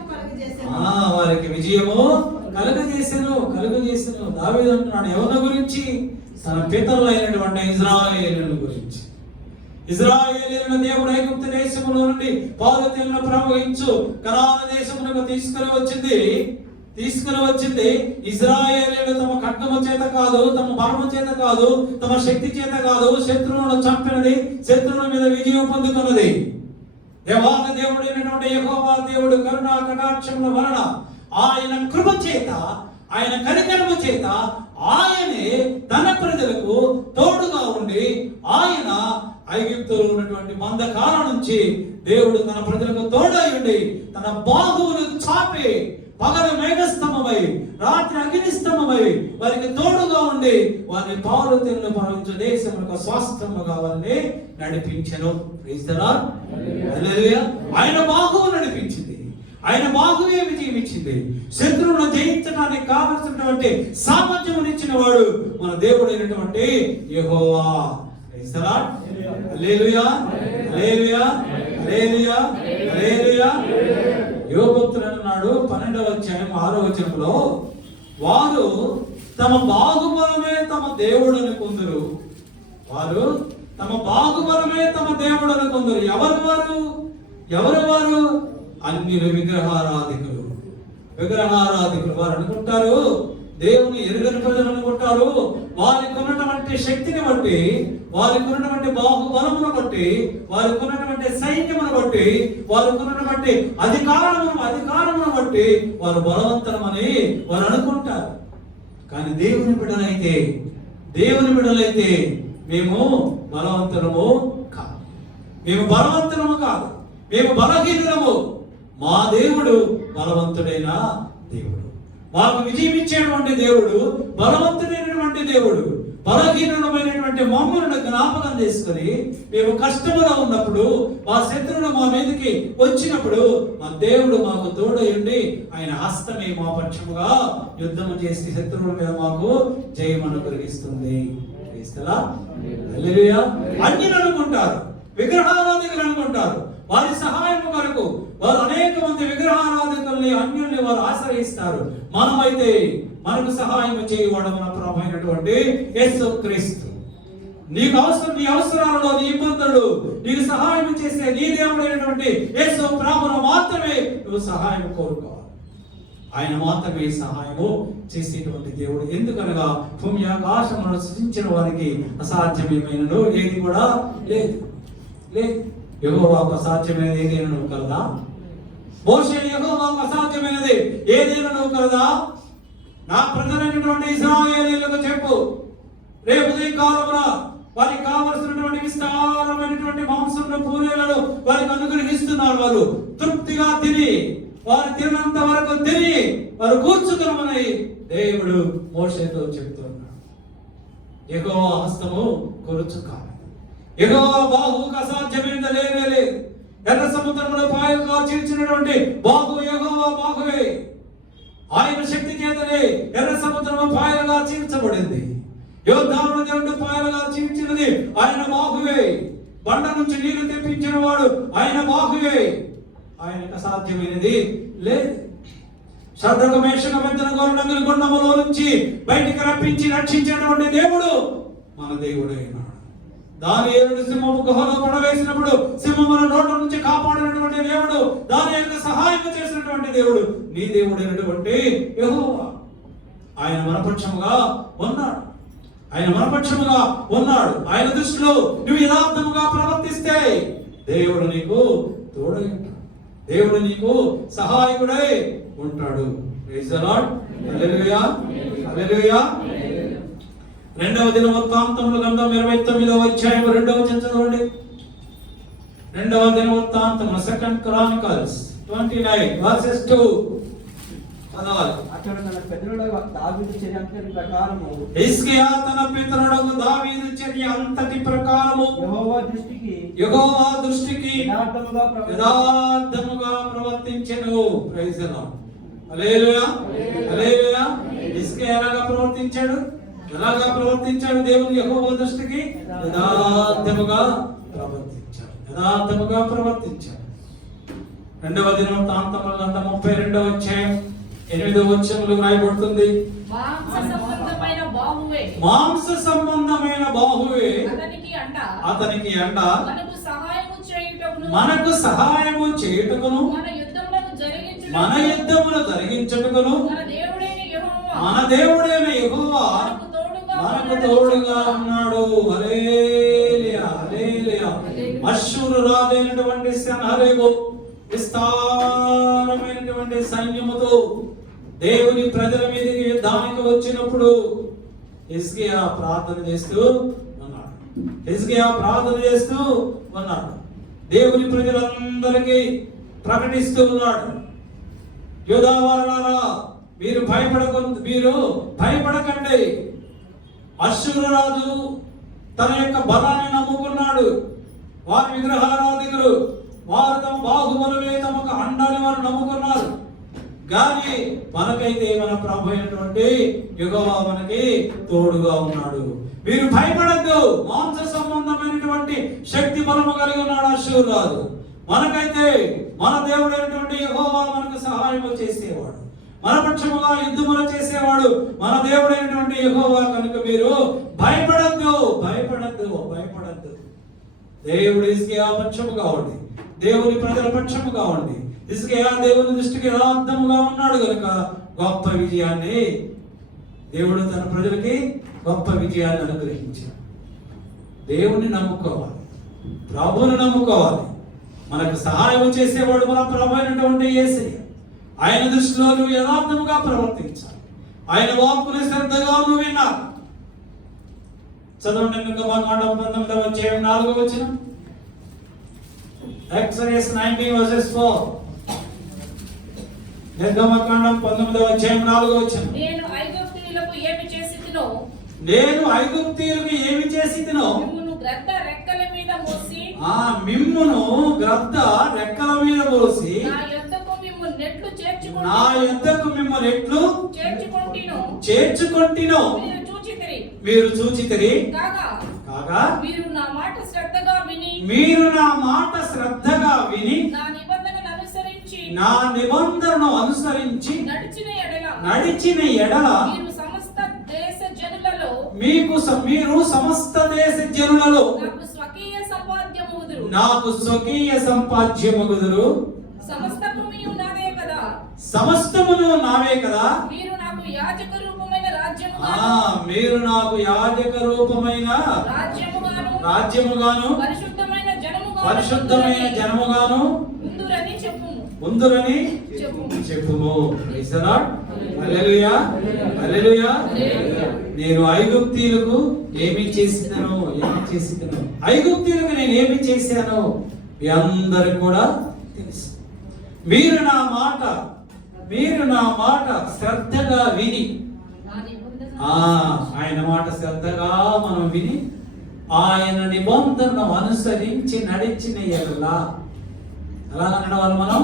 కాంతియే విజయము కలుగజేసెను. వారికి విజయము కలుగజేసెను. దావీదు అంటున్నాడు ఎవరి గురించి? తన పితరులైనటువంటి ఇశ్రాయేలీయుల గురించి. ఇశ్రాయేలీయులను దేవుడు ఐగుప్తు దేశములో నుండి పాలు తేనెలు ప్రవహించు కనాను దేశమునకు తీసుకుని వచ్చింది ఇశ్రాయేలీయులు తమ ఖడ్గము చేత కాదు, తమ బలము చేత కాదు, తమ శక్తి చేత కాదు, శత్రువులను చంపినది, శత్రువుల మీద విజయం పొందుకున్నది. దేవాది దేవుడైనటువంటి యెహోవా దేవుడు కరుణా కటాక్షముల వలన, ఆయన కృప చేత, ఆయన కనికరము చేత ఆయనే తన ప్రజలకు తోడుగా ఉండి, ఆయన ఐగుప్తులో ఉన్నటువంటి బంధకాల నుంచి దేవుడు తన ప్రజలకు తోడై ఉండి తన బాహువులు చాపి పగలు మేఘస్తంభమై రాత్రి అగ్నిస్తంభమై వారికి తోడుగా ఉండి వారిని పాలు తేనెలు ప్రవహించే దేశములకు స్వాస్థ్యముగా వారిని నడిపించెను. Praise the lord. హల్లెలూయా. ఆయన బాహువు నడిపించింది, ఆయన బాహువే విజయం ఇచ్చింది. శత్రువులను జయించడానికి కావలసినటువంటి సామర్థ్యం ఇచ్చిన వాడు మన దేవుడైనటువంటి యెహోవా. Praise the lord. Hallelujah, hallelujah, hallelujah, hallelujah. యోగోక్తులు అన్నాడు 12వ అధ్యాయం 6వ వచనంలో, వారు తమ బాహుబలమే తమ దేవుడు అనుకుందరు. వారు తమ బాహుబలమే తమ దేవుడు అనుకుందరు. ఎవరు వారు? అన్యులు, విగ్రహారాధికులు. వారు అనుకుంటారు దేవుని ఎరుగని ప్రజలు అనుకుంటారు. వారికి ఉన్నటువంటి శక్తిని బట్టి, వారికి ఉన్నటువంటి బాహుబలమును బట్టి, వారికి ఉన్నటువంటి సైన్యమును బట్టి, వారికి ఉన్నటువంటి అధికారమును బట్టి వారు బలవంతరమని వారు అనుకుంటారు. కానీ దేవుని బిడ్డలైతే మేము బలవంతులము కాదు, మేము బలహీనులము. మా దేవుడు బలవంతుడైన దేవుడు, మాకు విజయం ఇచ్చేటువంటి దేవుడు, బలవంతుడైనటువంటి దేవుడు. బలహీనమైనటువంటి మమ్మల్ని జ్ఞాపకం చేసుకుని మేము కష్టములో ఉన్నప్పుడు, మా శత్రువులు మా మీదకి వచ్చినప్పుడు మా దేవుడు మాకు తోడయుండి ఆయన హస్తమే మా పక్షముగా యుద్ధము చేసి శత్రువుల మీద మాకు జయమను కలిగిస్తుంది. అన్యులు అనుకుంటారు, విగ్రహారాధికులు అనుకుంటారు, వారి సహాయం కొరకు వారు అనేక మంది విగ్రహారాధికుల్ని, అన్యుల్ని వారు ఆశ్రయిస్తారు. మనమైతే మనకు సహాయం చేయవాడు మన ప్రభు అయినటువంటి యేసుక్రీస్తు. నీ అవసరాలలో, నీ ఇబ్బందులు నీకు సహాయం చేసే నీ దేవుడైనటువంటి యేసు ప్రభువును మాత్రమే నువ్వు సహాయం కోరుకోవాలి. ఆయన మాత్రమే సహాయము చేసేటువంటి దేవుడు. ఎందుకనగా భూమి ఆకాశములను సృష్టించిన వారికి అసాధ్యమైనను ఏది కూడా లేదు. యెహోవాకు అసాధ్యమైనది ఏదైనా కలదా? మోషే యెహోవాకు అసాధ్యమైనది ఏదైనా కలదా? నా ప్రజలైనటువంటి ఇశ్రాయేలీయులకు చెప్పు, రేపు ఉదయకాలమున వారికి కావలసినటువంటి విస్తారమైనటువంటి మాంసంలో పూరేలను వారికి అనుగ్రహిస్తున్నారు. వారు తృప్తిగా తిని, వారు తినంత వరకు తిని వారు కూర్చుకోమని దేవుడు మోషేతో చెప్తున్నాడు. యెహోవా హస్తము కొరుచు కాదు, యెహోవా బాహువుకు అసాధ్యమైనది లేనే లేదు. ఎర్ర సముద్రంలో పాయలుగా చీల్చినటువంటి బాహు యెహోవా బాహువే. ఆయన శక్తి చేతనే ఎర్ర సముద్రము పాయలుగా చీల్చబడింది. యోర్దాను రెండు పాయలుగా చీల్చినది ఆయన బాహువే. బండ నుంచి నీళ్లు తెప్పించిన వాడు ఆయన బాహువే. ఆయనకు అసాధ్యమైనది లేదు. శద్రకు మేషకు అబేద్నెగోను గుండములో నుంచి బయటికి రప్పించి రక్షించినటువంటి దేవుడు మన దేవుడైనాడు. దానియేలును సింహపు గుహలో పడవేసినప్పుడు సింహముల నోట నుంచి కాపాడినటువంటి దేవుడు, దానియేలుకు సహాయం చేసినటువంటి దేవుడు నీ దేవుడైనటువంటి యెహోవా. ఆయన మనపక్షముగా ఉన్నాడు. ఆయన దృష్టిలో నువ్వు యథార్థముగా ప్రవర్తిస్తే దేవుడు నీకు తోడై ఉంటాడు, దేవుడు నీకు సహాయకుడై ఉంటాడు. Praise the lord. Hallelujah, hallelujah. 2వ దినవృత్తాంతముల గ్రంథం 29వ అధ్యాయం 2వ వచనం చదవండి. 2వ దినవృత్తాంతములు, సెకండ్ క్రానికల్స్ 29 వర్సెస్ 2 చదవాలి. అతడు తన పితరుడు దావీదు చర్య అంతటి ప్రకారము, హిజ్కియా తన పితరుడు దావీదు చర్య అంతటి ప్రకారము యెహోవా దృష్టికి యథార్థముగా ప్రవర్తించెను. Praise the lord. Hallelujah, hallelujah. హిజ్కియా ఎలాగా ప్రవర్తించాడు? ఎలాగా ప్రవర్తించాడు దేవుని యెహోవా దృష్టికి? యథార్థముగా ప్రవర్తించాడు. 2వ దినవృత్తాంతముల గ్రంథం 32వ అధ్యాయం 8వ వచనంలో రాయబడుతుంది, మాంస సంబంధమైన బాహువే అతనికి అండ మనకు సహాయము చేయుటకును మన యుద్ధమును జరిగించుటకును మన దేవుడైన యెహోవా మనకు తోడుగా ఉన్నాడు. హల్లెలూయా, హల్లెలూయా. అష్షూరు రాజైనటువంటి సన్హెరీబు విస్తారమైనటువంటి సైన్యముతో దేవుని ప్రజల మీదకి యుద్ధానికి వచ్చినప్పుడు హిజ్కియా ప్రార్థన చేస్తూ ఉన్నాడు. దేవుని ప్రజలందరికీ ప్రకటిస్తూ ఉన్నాడు, యూదా వారలారా, మీరు భయపడకండి. అష్షూరు రాజు తన యొక్క బలాన్ని నమ్ముకున్నాడు. వారి విగ్రహారాధికులు, వారు తమ బాహుబలమే తమకు అండాన్ని వారు నమ్ముకున్నారు. కానీ మనకైతే మన ప్రభు అయినటువంటి యెహోవా మనకి తోడుగా ఉన్నాడు. మీరు భయపడద్దు. మాంస సంబంధమైనటువంటి శక్తి బలము కలిగి ఉన్నాడు అష్షూరు రాజు. మనకైతే మన దేవుడైనటువంటి యెహోవా మనకు సహాయం చేసేవాడు, మన పక్షముగా యుద్ధములు చేసేవాడు మన దేవుడైనటువంటి యెహోవా కనుక మీరు భయపడద్దు. దేవుడు హిజ్కియా పక్షముగా ఉండి, దేవుని ప్రజల పక్షముగా ఉండి, హిజ్కియా దేవుని దృష్టికి యథార్థముగా ఉన్నాడు కనుక గొప్ప విజయాన్ని దేవుడు తన ప్రజలకి గొప్ప విజయాన్ని అనుగ్రహించాడు. దేవుని నమ్ముకోవాలి, ప్రభువుని నమ్ముకోవాలి. మనకు సహాయం చేసేవాడు మన ప్రభు అయినటువంటి యేసయ్య. ఆయన దృష్టిలో నువ్వు యథార్థముగా ప్రవర్తించాలి. ఆయన వాక్కుని శ్రద్ధగా నువ్వు వినాలి. చదవండి నిర్గమకాండం 19వ అధ్యాయం 4వ వచనం. Exodus 19:4. నిర్గమకాండం 19వ అధ్యాయం 4వ వచనం. నేను ఐగుప్తీయులకు ఏమి చేసితినో మిమ్మును గ్రద్ద రెక్కల మీద మోసి నా యొద్దకు మిమ్మును ఎట్లు చేర్చుకొంటినో మీరు చూచితిరి. కాగా మీరు నా మాట శ్రద్ధగా విని నా నిబంధనను అనుసరించి నడిచిన ఎడల మీరు సమస్త దేశ జనులలో నాకు స్వకీయ సంపాద్యమగుదురు. సమస్తమును నావే కదా. మీరు నాకు యాజక రూపమైన రాజ్యముగాను పరిశుద్ధమైన జనముగాను ఉందురని చెప్పుము. హల్లెలూయా, హల్లెలూయా. నేను ఐగుప్తీయులకు ఏమి చేసినాను? ఐగుప్తీయులకు నేను ఏమి చేశాను మీ అందరికి కూడా తెలుసు. మీరు నా మాట శ్రద్ధగా విని, ఆయన మాట శ్రద్ధగా మనం విని ఆయన నిబంధనను అనుసరించి నడిచిన ఎడలా, ఎలా అనడం మనం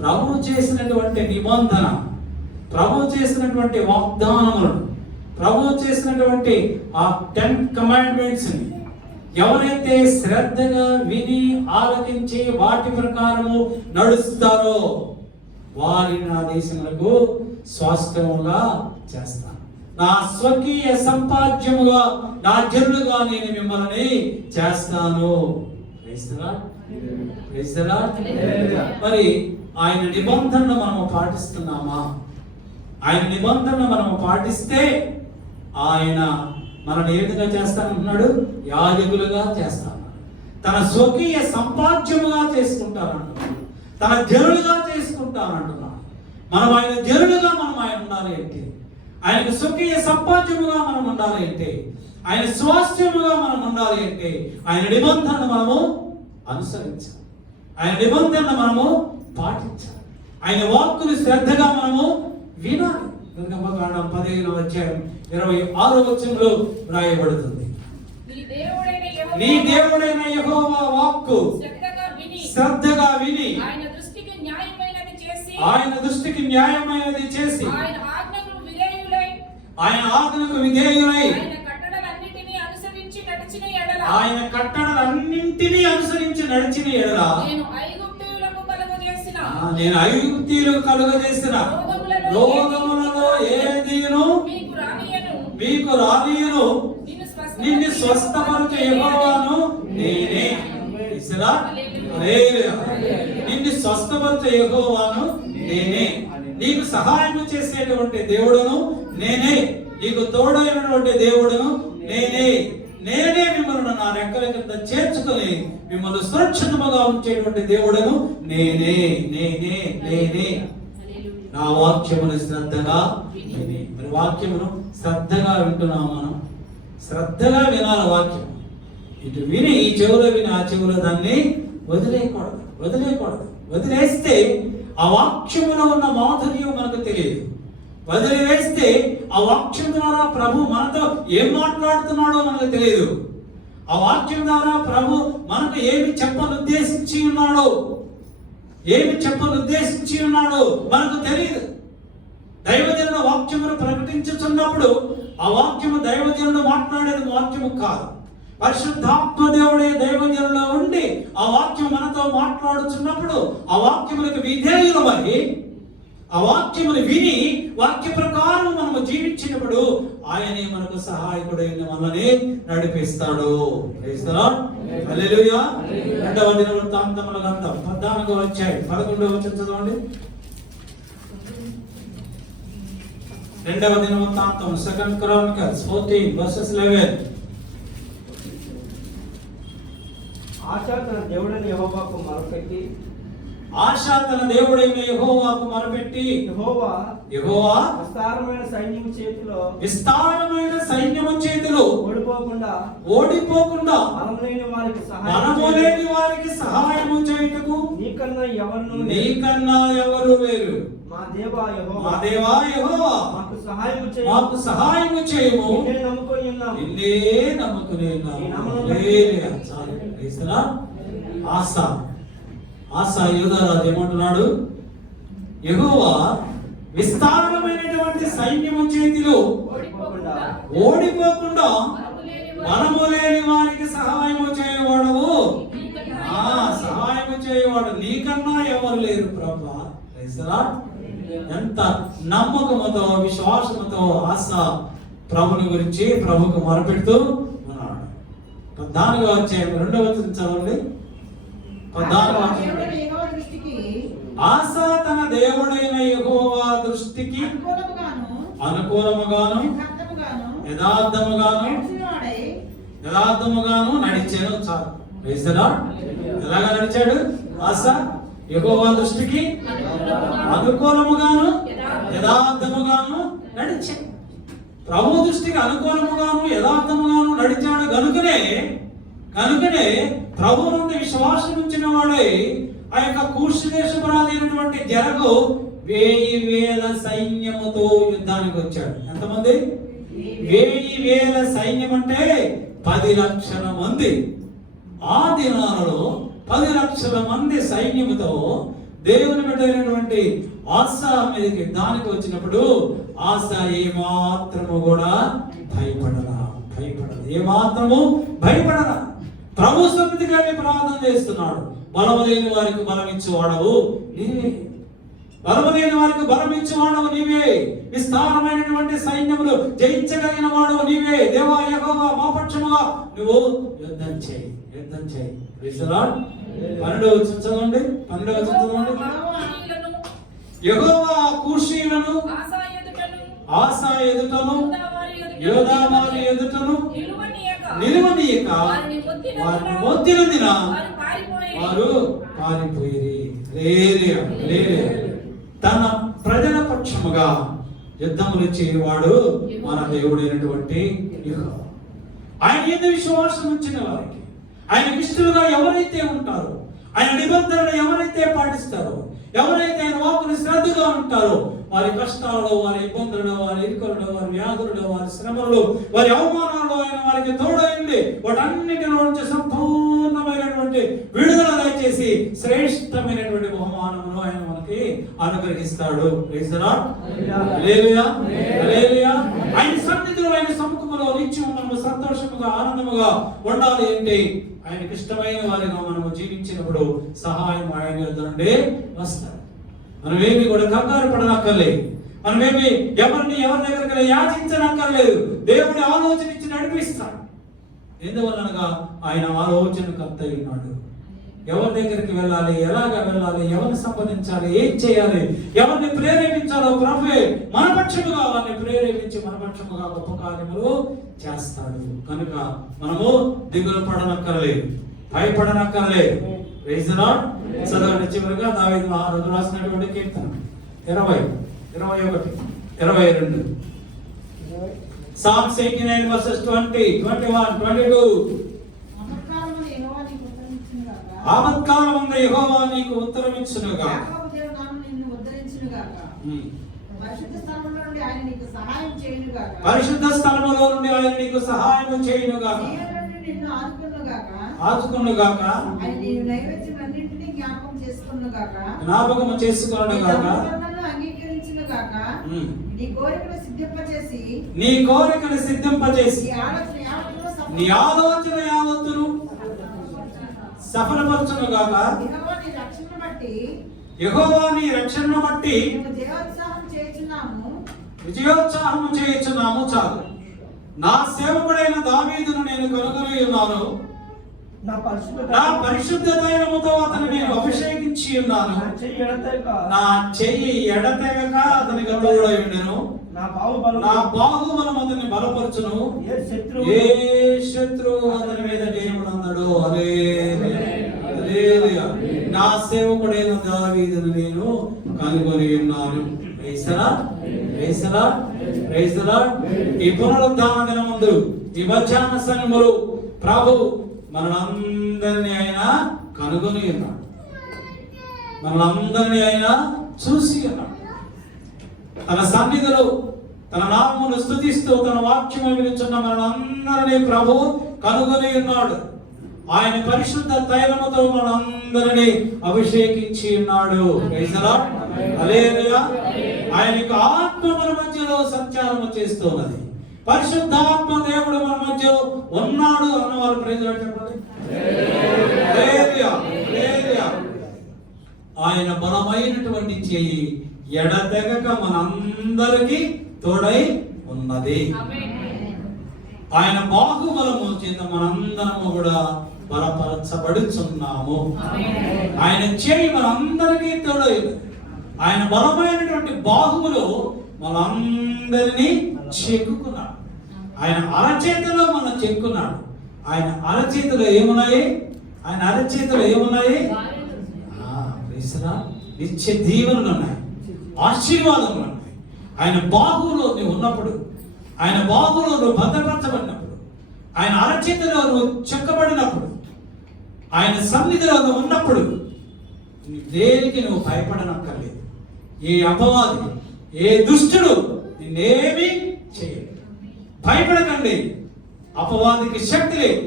ప్రభు చేసినటువంటి నిబంధన, ప్రభు చేసినటువంటి వాగ్దానములను, ప్రభు చేసినటువంటి ఆ 10 కమాండ్మెంట్స్ ని ఎవరైతే శ్రద్ధగా విని ఆలకించి వాటి ప్రకారము నడుస్తారో వారిని నా దేశములకు స్వాస్థ్యముగా చేస్తాను. నా స్వకీయ సంపాద్యముగా నా జనులుగా నేను మిమ్మల్ని చేస్తాను. మరి ఆయన నిబంధనను మనము పాటిస్తున్నామా? ఆయన నిబంధనను మనము పాటిస్తే ఆయన మనల్ని ఏ విధంగా చేస్తానంటున్నాడు? యాజకులుగా చేస్తాను. తన స్వకీయ సంపాద్యముగా చేసుకుంటానంటున్నాడు, తన జనులుగా చేసుకుంటానంటున్నాడు. మనం ఆయన జనులుగా ఆయన ఉండాలి అంటే, ఆయనకు స్వకీయ సంపాద్యముగా మనం ఉండాలి అంటే, ఆయన స్వాస్థ్యముగా మనం ఉండాలి అంటే ఆయన నిబంధనను మనము అనుసరించాలి, ఆయన నిబంధనను మనము పాటించాలి, ఆయన వాక్కుని శ్రద్ధగా మనము వినాలి. నిర్గమకాండం 15వ అధ్యాయం 26వ వచనంలో రాయబడుతుంది, నీ దేవుడైన యెహోవా వాక్కు శ్రద్ధగా విని ఆయన దృష్టికి న్యాయమైనది చేసి ఆయన ఆజ్ఞకు విధేయులై ఆయన కట్టడలన్నిటినీ అనుసరించి నడిచిన ఎడల ఆయన కట్టడలన్నింటినీ అనుసరించి నడిచిన ఎడల నేను ఐగుప్తీయులకు కలుగజేసిన నేను ఐగుప్తీయులకు కలుగజేసిన రోగములలో ఏదీను మీకు రానియను నిన్ను స్వస్థపరచు యెహోవాను నేనే. ఇసరా హల్లెలూయా. నిన్ను స్వస్థపరచు యెహోవాను నేనే. నీకు సహాయం చేసేటువంటి దేవుడును నేనే. నీకు తోడైనటువంటి దేవుడును నేనే. నేనే మిమ్మల్ని నా రెక్కల కింద చేర్చుకొని మిమ్మల్ని సురక్షితముగా ఉంచేటువంటి దేవుడును నేనే. నేనే నేనే నా వాక్యమును శ్రద్ధగా విని. మరి వాక్యమును శ్రద్ధగా వింటున్నాం మనం. శ్రద్ధగా వినాలి వాక్యం. ఇటు విని ఈ చెవులో విని ఆ చెవులో దాన్ని వదిలేయకూడదు. వదిలేస్తే ఆ వాక్యములో ఉన్న మాధుర్యం మనకు తెలియదు. వదిలివేస్తే ఆ వాక్యం ద్వారా ప్రభు మనతో ఏం మాట్లాడుతున్నాడో మనకు తెలియదు. ఆ వాక్యం ద్వారా ప్రభు మనకు ఏమి చెప్పనుద్దేశించి ఉన్నాడో మనకు తెలియదు. దైవజనుడు వాక్యమును ప్రకటించుతున్నప్పుడు ఆ వాక్యము దైవజనుడు మాట్లాడేది వాక్యము కాదు. పరిశుద్ధాత్మ దేవుడే దైవజనులో ఉండి ఆ వాక్యం మనతో మాట్లాడుతున్నప్పుడు ఆ వాక్యములకు విధేయులమై ఆ వాక్యమును విని వాక్య ప్రకారం మనము జీవించినప్పుడు ఆయనే మనకు సహాయకుడైన మనల్ని నడిపిస్తాడు. Praise the lord. హల్లెలూయా. రెండవ దినవృత్తాంతముల గ్రంథం 14వ అధ్యాయం 11వ వచనం చదవండి. రెండవ దినవృత్తాంతం 2 Chronicles 14:11. ఆశా తన దేవుడైన యెహోవాకు మొరపెట్టి యెహోవా విస్తారమైన సైన్యము చేతిలో ఓడిపోకుండా బలము లేని వారికి సహాయము చేయుటకు నీకన్నా ఎవరు వేరు. మా దేవా యెహోవా మాకు సహాయము చేయము. నిన్నే నమ్ముకుని ఉన్నాము. ఆసా యూదారాజు ఏమంటున్నాడు? యెహోవా విస్తారమైనటువంటి సైన్యము చేతిలో ఓడిపోకుండా బలము లేని వారికి సహాయము చేయవాడు. సహాయము చేయవాడు నీకన్నా ఎవరు లేరు ప్రభా. ఎంత నమ్మకముతో విశ్వాసముతో ఆసా ప్రభుని గురించి ప్రభుకు మొరపెడుతూ ఉన్నాడు. 14వ అధ్యాయం 2వ వచనం చదవండి. ఆసా తన దేవుడైన యెహోవా దృష్టికి అనుకూలముగాను యథార్థముగాను నడిచాను. చాలు. ఎలాగా నడిచాడు ఆసా? యెహోవా దృష్టికి అనుకూలముగాను యథార్థముగాను నడిచాడు. ప్రభు దృష్టికి అనుకూలముగాను యథార్థముగాను నడిచాడు. కనుకనే ప్రభు నుండి విశ్వాసం ఉంచిన వాడై ఆ యొక్క కూషు దేశపురాధైనటువంటి జరకు 1000 సైన్యముతో యుద్ధానికి వచ్చాడు. ఎంతమంది? 1000 సైన్యం అంటే 10 లక్షల మంది. ఆ దినాలలో 10 లక్షల మంది సైన్యముతో దేవుని బిడ్డైనటువంటి ఆసా మీదకి యుద్ధానికి వచ్చినప్పుడు ఆసా ఏమాత్రము కూడా భయపడదు. ఏమాత్రము భయపడరా. ప్రభు సన్నిధికి వెళ్ళి ప్రార్థన చేస్తున్నాడు. బలము లేని వారికి బలం ఇచ్చేవాడవు నీవే. విస్తారమైనటువంటి సైన్యములు జయించగలిగిన వాడవు నీవే. దేవా యెహోవా మా పక్షముగా నువ్వు యుద్ధం చేయి. 12వ వచనం చదవండి. యెహోవా కూషీలను ఆసా ఎదుటను యోధావారి ఎదుటను నిలువనీయక వారిని మొత్తినందున వారు పారిపోయిరి. తన ప్రజల పక్షముగా యుద్ధములు చేయవాడు మన దేవుడైనటువంటి యెహోవా. ఆయన యందు విశ్వాసం ఉంచిన వారికి, ఆయన ఇష్టలుగా ఎవరైతే ఉంటారో, ఆయన నిబంధనలు ఎవరైతే పాటిస్తారో, ఎవరైతే ఆయన వాక్కుని శ్రద్ధగా ఉంటారో వారి కష్టాలలో, వారి ఇబ్బందులలో, వారి ఇరుకులలో, వారి వ్యాధులలో, వారి శ్రమలలో, వారి అవమానాలలో ఆయన వారికి తోడైంది వాటన్నిటిలో నుంచి సంపూర్ణమైనటువంటి విడుదల దయచేసి శ్రేష్టమైనటువంటి బహుమానమును ఆయన మనకి అనుగ్రహిస్తాడు. Praise the lord. Hallelujah, hallelujah. ఆయన సన్నిధిలో, ఆయన సముఖములో నిత్యం మనము సంతోషముగా ఆనందముగా ఉండాలి అంటే ఆయనకి ఇష్టమైన వారిగా మనము జీవించినప్పుడు సహాయం ఆయన యొద్ద నుండి వస్తాడు. మనమేమి కూడా కంగారు పడనక్కర్లేదు. మనమేమి ఎవరి దగ్గరికి యాచించనక్కర్లేదు. దేవుడి ఆలోచన ఇచ్చి నడిపిస్తాడు. ఎందువలనగా ఆయన ఆలోచనకర్త ఉన్నాడు. ఎవరి దగ్గరికి వెళ్ళాలి, ఎలాగ వెళ్ళాలి, ఎవరిని సంపాదించాలి, ఏం చేయాలి, ఎవరిని ప్రేరేపించాలో ప్రభువే మన పక్షముగా వారిని ప్రేరేపించి మన పక్షముగా గొప్ప కార్యములు చేస్తాడు. కనుక మనము దిగులు పడనక్కర్లేదు, భయపడనక్కర్లేదు. Praise the lord. చదవండి చివరిగా దావీదు మహారాజు రాసినటువంటి కీర్తన 20, 21, 22. Psalms 89 verses 20, 21, 22. ఆపత్కాలమందు యెహోవా నీకు ఉత్తరమిచ్చునుగా. యాకోబు దేవుడు నామమున నిన్ను ఉద్ధరించునుగాక. పరిశుద్ధ స్థలములో నుండి ఆయన నీకు సహాయం చేయునుగాక. పరిశుద్ధ స్థలములో నుండి ఆయన నీకు సహాయం చేయునుగాక. నిన్ను ఆదుకొనుగాక. ఆదుకొనుగాక. ఆయన నీవు నైవేద్యమన్నింటినీ జ్ఞాపకం చేసుకొనుగాక. జ్ఞాపకం చేసుకొనుగాక. అంగీకరించునుగాక. నీ కోరికను సిద్ధింపచేసి. నీ కోరికను సిద్ధింపచేసి. నీ ఆలోచన యావత్తును సఫలపరచునుగాక. యెహోవా నీ రక్షణను బట్టి విజయోత్సాహం చేయుచున్నాము. చాలు. నా సేవకుడైన దావీదును నేను కనుగొని ఉన్నాను. నా పరిశుద్ధ తైలముతో అతను నేను అభిషేకించి ఉన్నాను. నా చెయ్యి ఎడతెగక అతనికి తోడై ఉండెను. నా బాహుబలం అతన్ని బలపరచును. ఏ శత్రువు అతని మీద జయమునందడు. హల్లెలూయా. నా సేవకుడైన దావీదును నేను కనుగొని ఉన్నాను. Praise the lord, praise the lord, praise the Lord. ఈ పునరుద్ధాన దినమందు ఈ మధ్యాహ్న సమయములో ప్రభు మనలందరినీ ఆయన కనుగొని ఉన్నాడు. మనలందరినీ ఆయన చూసి ఉన్నాడు. తన సన్నిధిలో తన నామమును స్తుతిస్తూ తన వాక్యము వినుచున్న మనందరినీ ప్రభు కనుగొని ఉన్నాడు. ఆయన పరిశుద్ధ తైలముతో మనందరినీ అభిషేకించి ఉన్నాడు. Praise the lord. హల్లెలూయా. ఆయనకు ఆత్మ మన మధ్యలో సంచారం చేస్తున్నది. పరిశుద్ధాత్మ దేవుడు మన మధ్యలో ఉన్నాడు అన్న వాళ్ళు ప్రైజ్ ది లార్డ్ చెప్పండి. హల్లెలూయా, హల్లెలూయా. ఆయన బలమైనటువంటి చెయ్యి ఎడతెగక మనందరికీ తోడై ఉన్నది. ఆయన బాహుబలము చేత మనందరము కూడా బలపరచబడుచున్నాము. ఆయన చేయి మనందరికీ తోడై. ఆయన బలమైనటువంటి బాహువులో మనందరినీ చెక్కున్నాడు. ఆయన అరచేతిలో మనం చెక్కున్నాడు. ఆయన అరచేతిలో ఏమున్నాయి? ఆయన అరచేతిలో ఏమున్నాయి? నిత్య దీవెనలు ఉన్నాయి, ఆశీర్వాదములు ఉన్నాయి. ఆయన బాహువులో నువ్వు ఉన్నప్పుడు, ఆయన బాహువులో నువ్వు భద్రపరచబడినప్పుడు, ఆయన అరచేతిలో నువ్వు చెక్కబడినప్పుడు, ఆయన సన్నిధిలో నువ్వు ఉన్నప్పుడు దేనికి నువ్వు భయపడనక్కర్లేదు. ఏ అపవాది, ఏ దుష్టుడు నిన్నేమీ చేయలేదు. భయపడకండి. అపవాదికి శక్తి లేదు.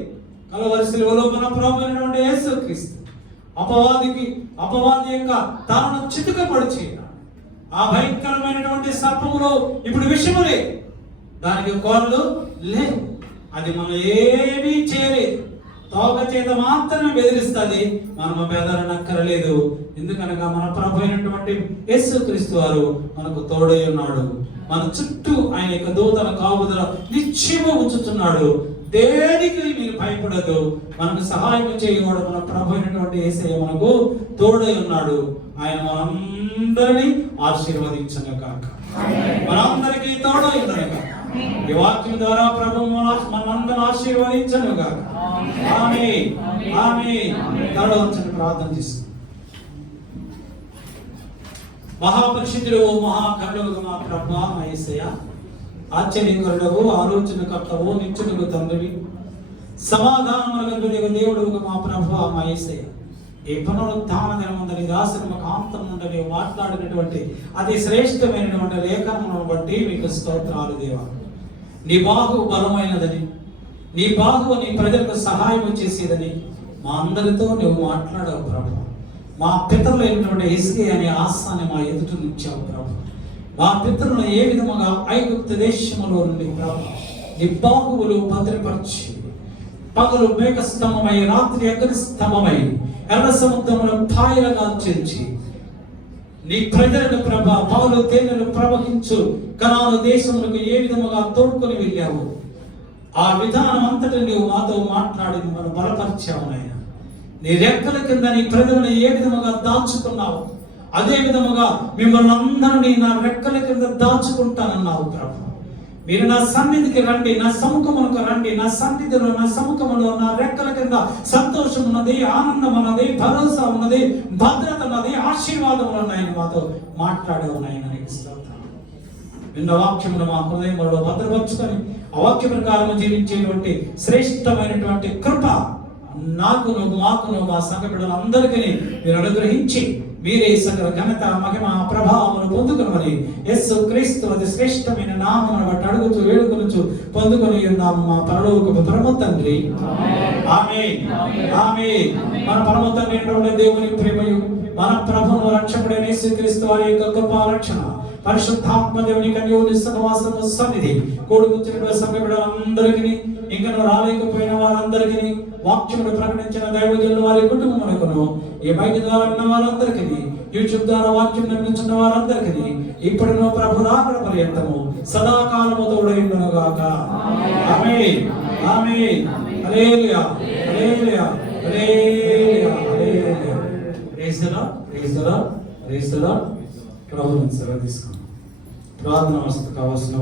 కలువరి శిలువలో మన ప్రభువైనటువంటి యేసుక్రీస్తు అపవాది యొక్క తలను చితుకపడిచి ఆ భయంకరమైనటువంటి సర్పములో ఇప్పుడు విషము లేదు, దానికి కోరలు లేవు. అది మనం ఏమీ చేయలేదు. తోక చేత మాత్రమే బెదిరిస్తుంది. మనము బెదరనక్కరలేదు. ఎందుకనగా మన ప్రభు అయినటువంటి యేసుక్రీస్తు వారు మనకు తోడై ఉన్నాడు. మన చుట్టూ ఆయన యొక్క దూతల కాపుదల నిత్యము ఉంచుతున్నాడు. దేనికి మీరు భయపడదు. మనకు సహాయం చేయవాడు మన ప్రభు అయినటువంటి యేసయ్య మనకు తోడై ఉన్నాడు. ఆయన మనందరినీ ఆశీర్వదించను కాక, మనందరికీ తోడై ఉన్నాడు కాక. ఈ వాక్యం ద్వారా ప్రభు మనందరిని ఆశీర్వదించను కాక. ఆమేన్, ఆమేన్. తరవంచని ప్రార్థన చేస్తాం. మహాపరిశుద్ధుడు, మహాకరుణకు మా ప్రభు మా యేసయ్య, ఆశ్చర్యకరుడవు, ఆలోచనకర్తవు, నిత్యుడు తండ్రివి, సమాధానములకు దేవుడు మా ప్రభు మా యేసయ్య, ఈ పునరుత్థాన దినమందు నీ దాసుని ముఖాంతం నుండి నీవు మాట్లాడినటువంటి అతి శ్రేష్టమైనటువంటి లేఖనములను బట్టి మీకు స్తోత్రాలు దేవా. నీ బాహువు బలమైనదని, నీ బాహువు నీ ప్రజలకు సహాయం చేసేదని మా అందరితో నువ్వు మాట్లాడావు ప్రభు. మా పితరులైనటువంటి హిజ్కియా అనే ఆశాన్ని మా ఎదుట నిచ్చావు ప్రభు. మా పితరులను ఏ విధముగా ఐగుప్తు దేశములో నుండి ప్రభు నీ బాహువులు భద్రపరిచి, పగలు మేఘ స్తంభమై రాత్రి అగ్ని స్తంభమై ఎర్ర సముద్రమును పాయలుగా చేర్చి నీ ప్రజలను ప్రభ పాలు తేనెలు ప్రవహించు కనాను దేశములకు ఏ విధముగా తోడుకొని వెళ్ళావు, ఆ విధానం అంతటి నువ్వు మాతో మాట్లాడి మనం బలపరిచావు నాయన. నీ రెక్కల కింద నీ ప్రజలను ఏ విధముగా దాచుకున్నావు, అదే విధముగా మిమ్మల్ని అందరినీ నా రెక్కల కింద దాచుకుంటానన్నావు ప్రభు. మీరు నా సన్నిధికి రండి, నా సముఖమునకు రండి, నా సన్నిధిలో నా సముఖములో నా రెక్కల కింద సంతోషం ఉన్నది, ఆనందం ఉన్నది, భరోసా ఉన్నది, భద్రత ఉన్నది, ఆశీర్వాదం ఉన్నాయని మాతో మాట్లాడే ఉన్నాయని విన్న వాక్యమును మా హృదయములలో భద్రపరుచుకొని ఆ వాక్య ప్రకారం జీవించేటువంటి శ్రేష్టమైనటువంటి కృప నాకును మాకును మా సంఘ బిడ్డలందరికీ మీరు అనుగ్రహించి మీరే సకల ఘనత మహిమ ప్రభావమును పొందుకునమని యేసు క్రీస్తు అతి శ్రేష్టమైన నామమును బట్టి అడుగుతూ వేడుకొనుచు పొందుకొని ఉన్నాము మా పరలోకపు పరమ తండ్రి. ఆమేన్ ఆమేన్. మన పరమ తండ్రి అయినటువంటి దేవుని ప్రేమయు మన ప్రభువును రక్షకుడైన యేసు క్రీస్తు వారి యొక్క గొప్ప రక్షణ, పరిశుద్ధాత్మ దేవుని కన్యోని సహవాసము సన్నిధి కూడుకున్న సంఘ బిడ్డలందరికీ, ఇంకా రాలేకపోయిన వారందరికీ, వాక్యమును ప్రకటించిన దైవజనులు వారి కుటుంబమునకును, ఈ బయట ద్వారా ఉన్న వారందరికీ, యూట్యూబ్ ద్వారా వాక్యం నిర్మించిన వారందరికీ ఇప్పుడును ప్రభు రాకడ పర్యంతము సదాకాలము తోడైండును గాక. Amen amen. Hallelujah hallelujah hallelujah hallelujah. Praise the lord praise the lord praise the lord. ప్రభువుని సెలవు తీసుకున్నాం. ప్రార్థన అవస్థ కావాల్సిన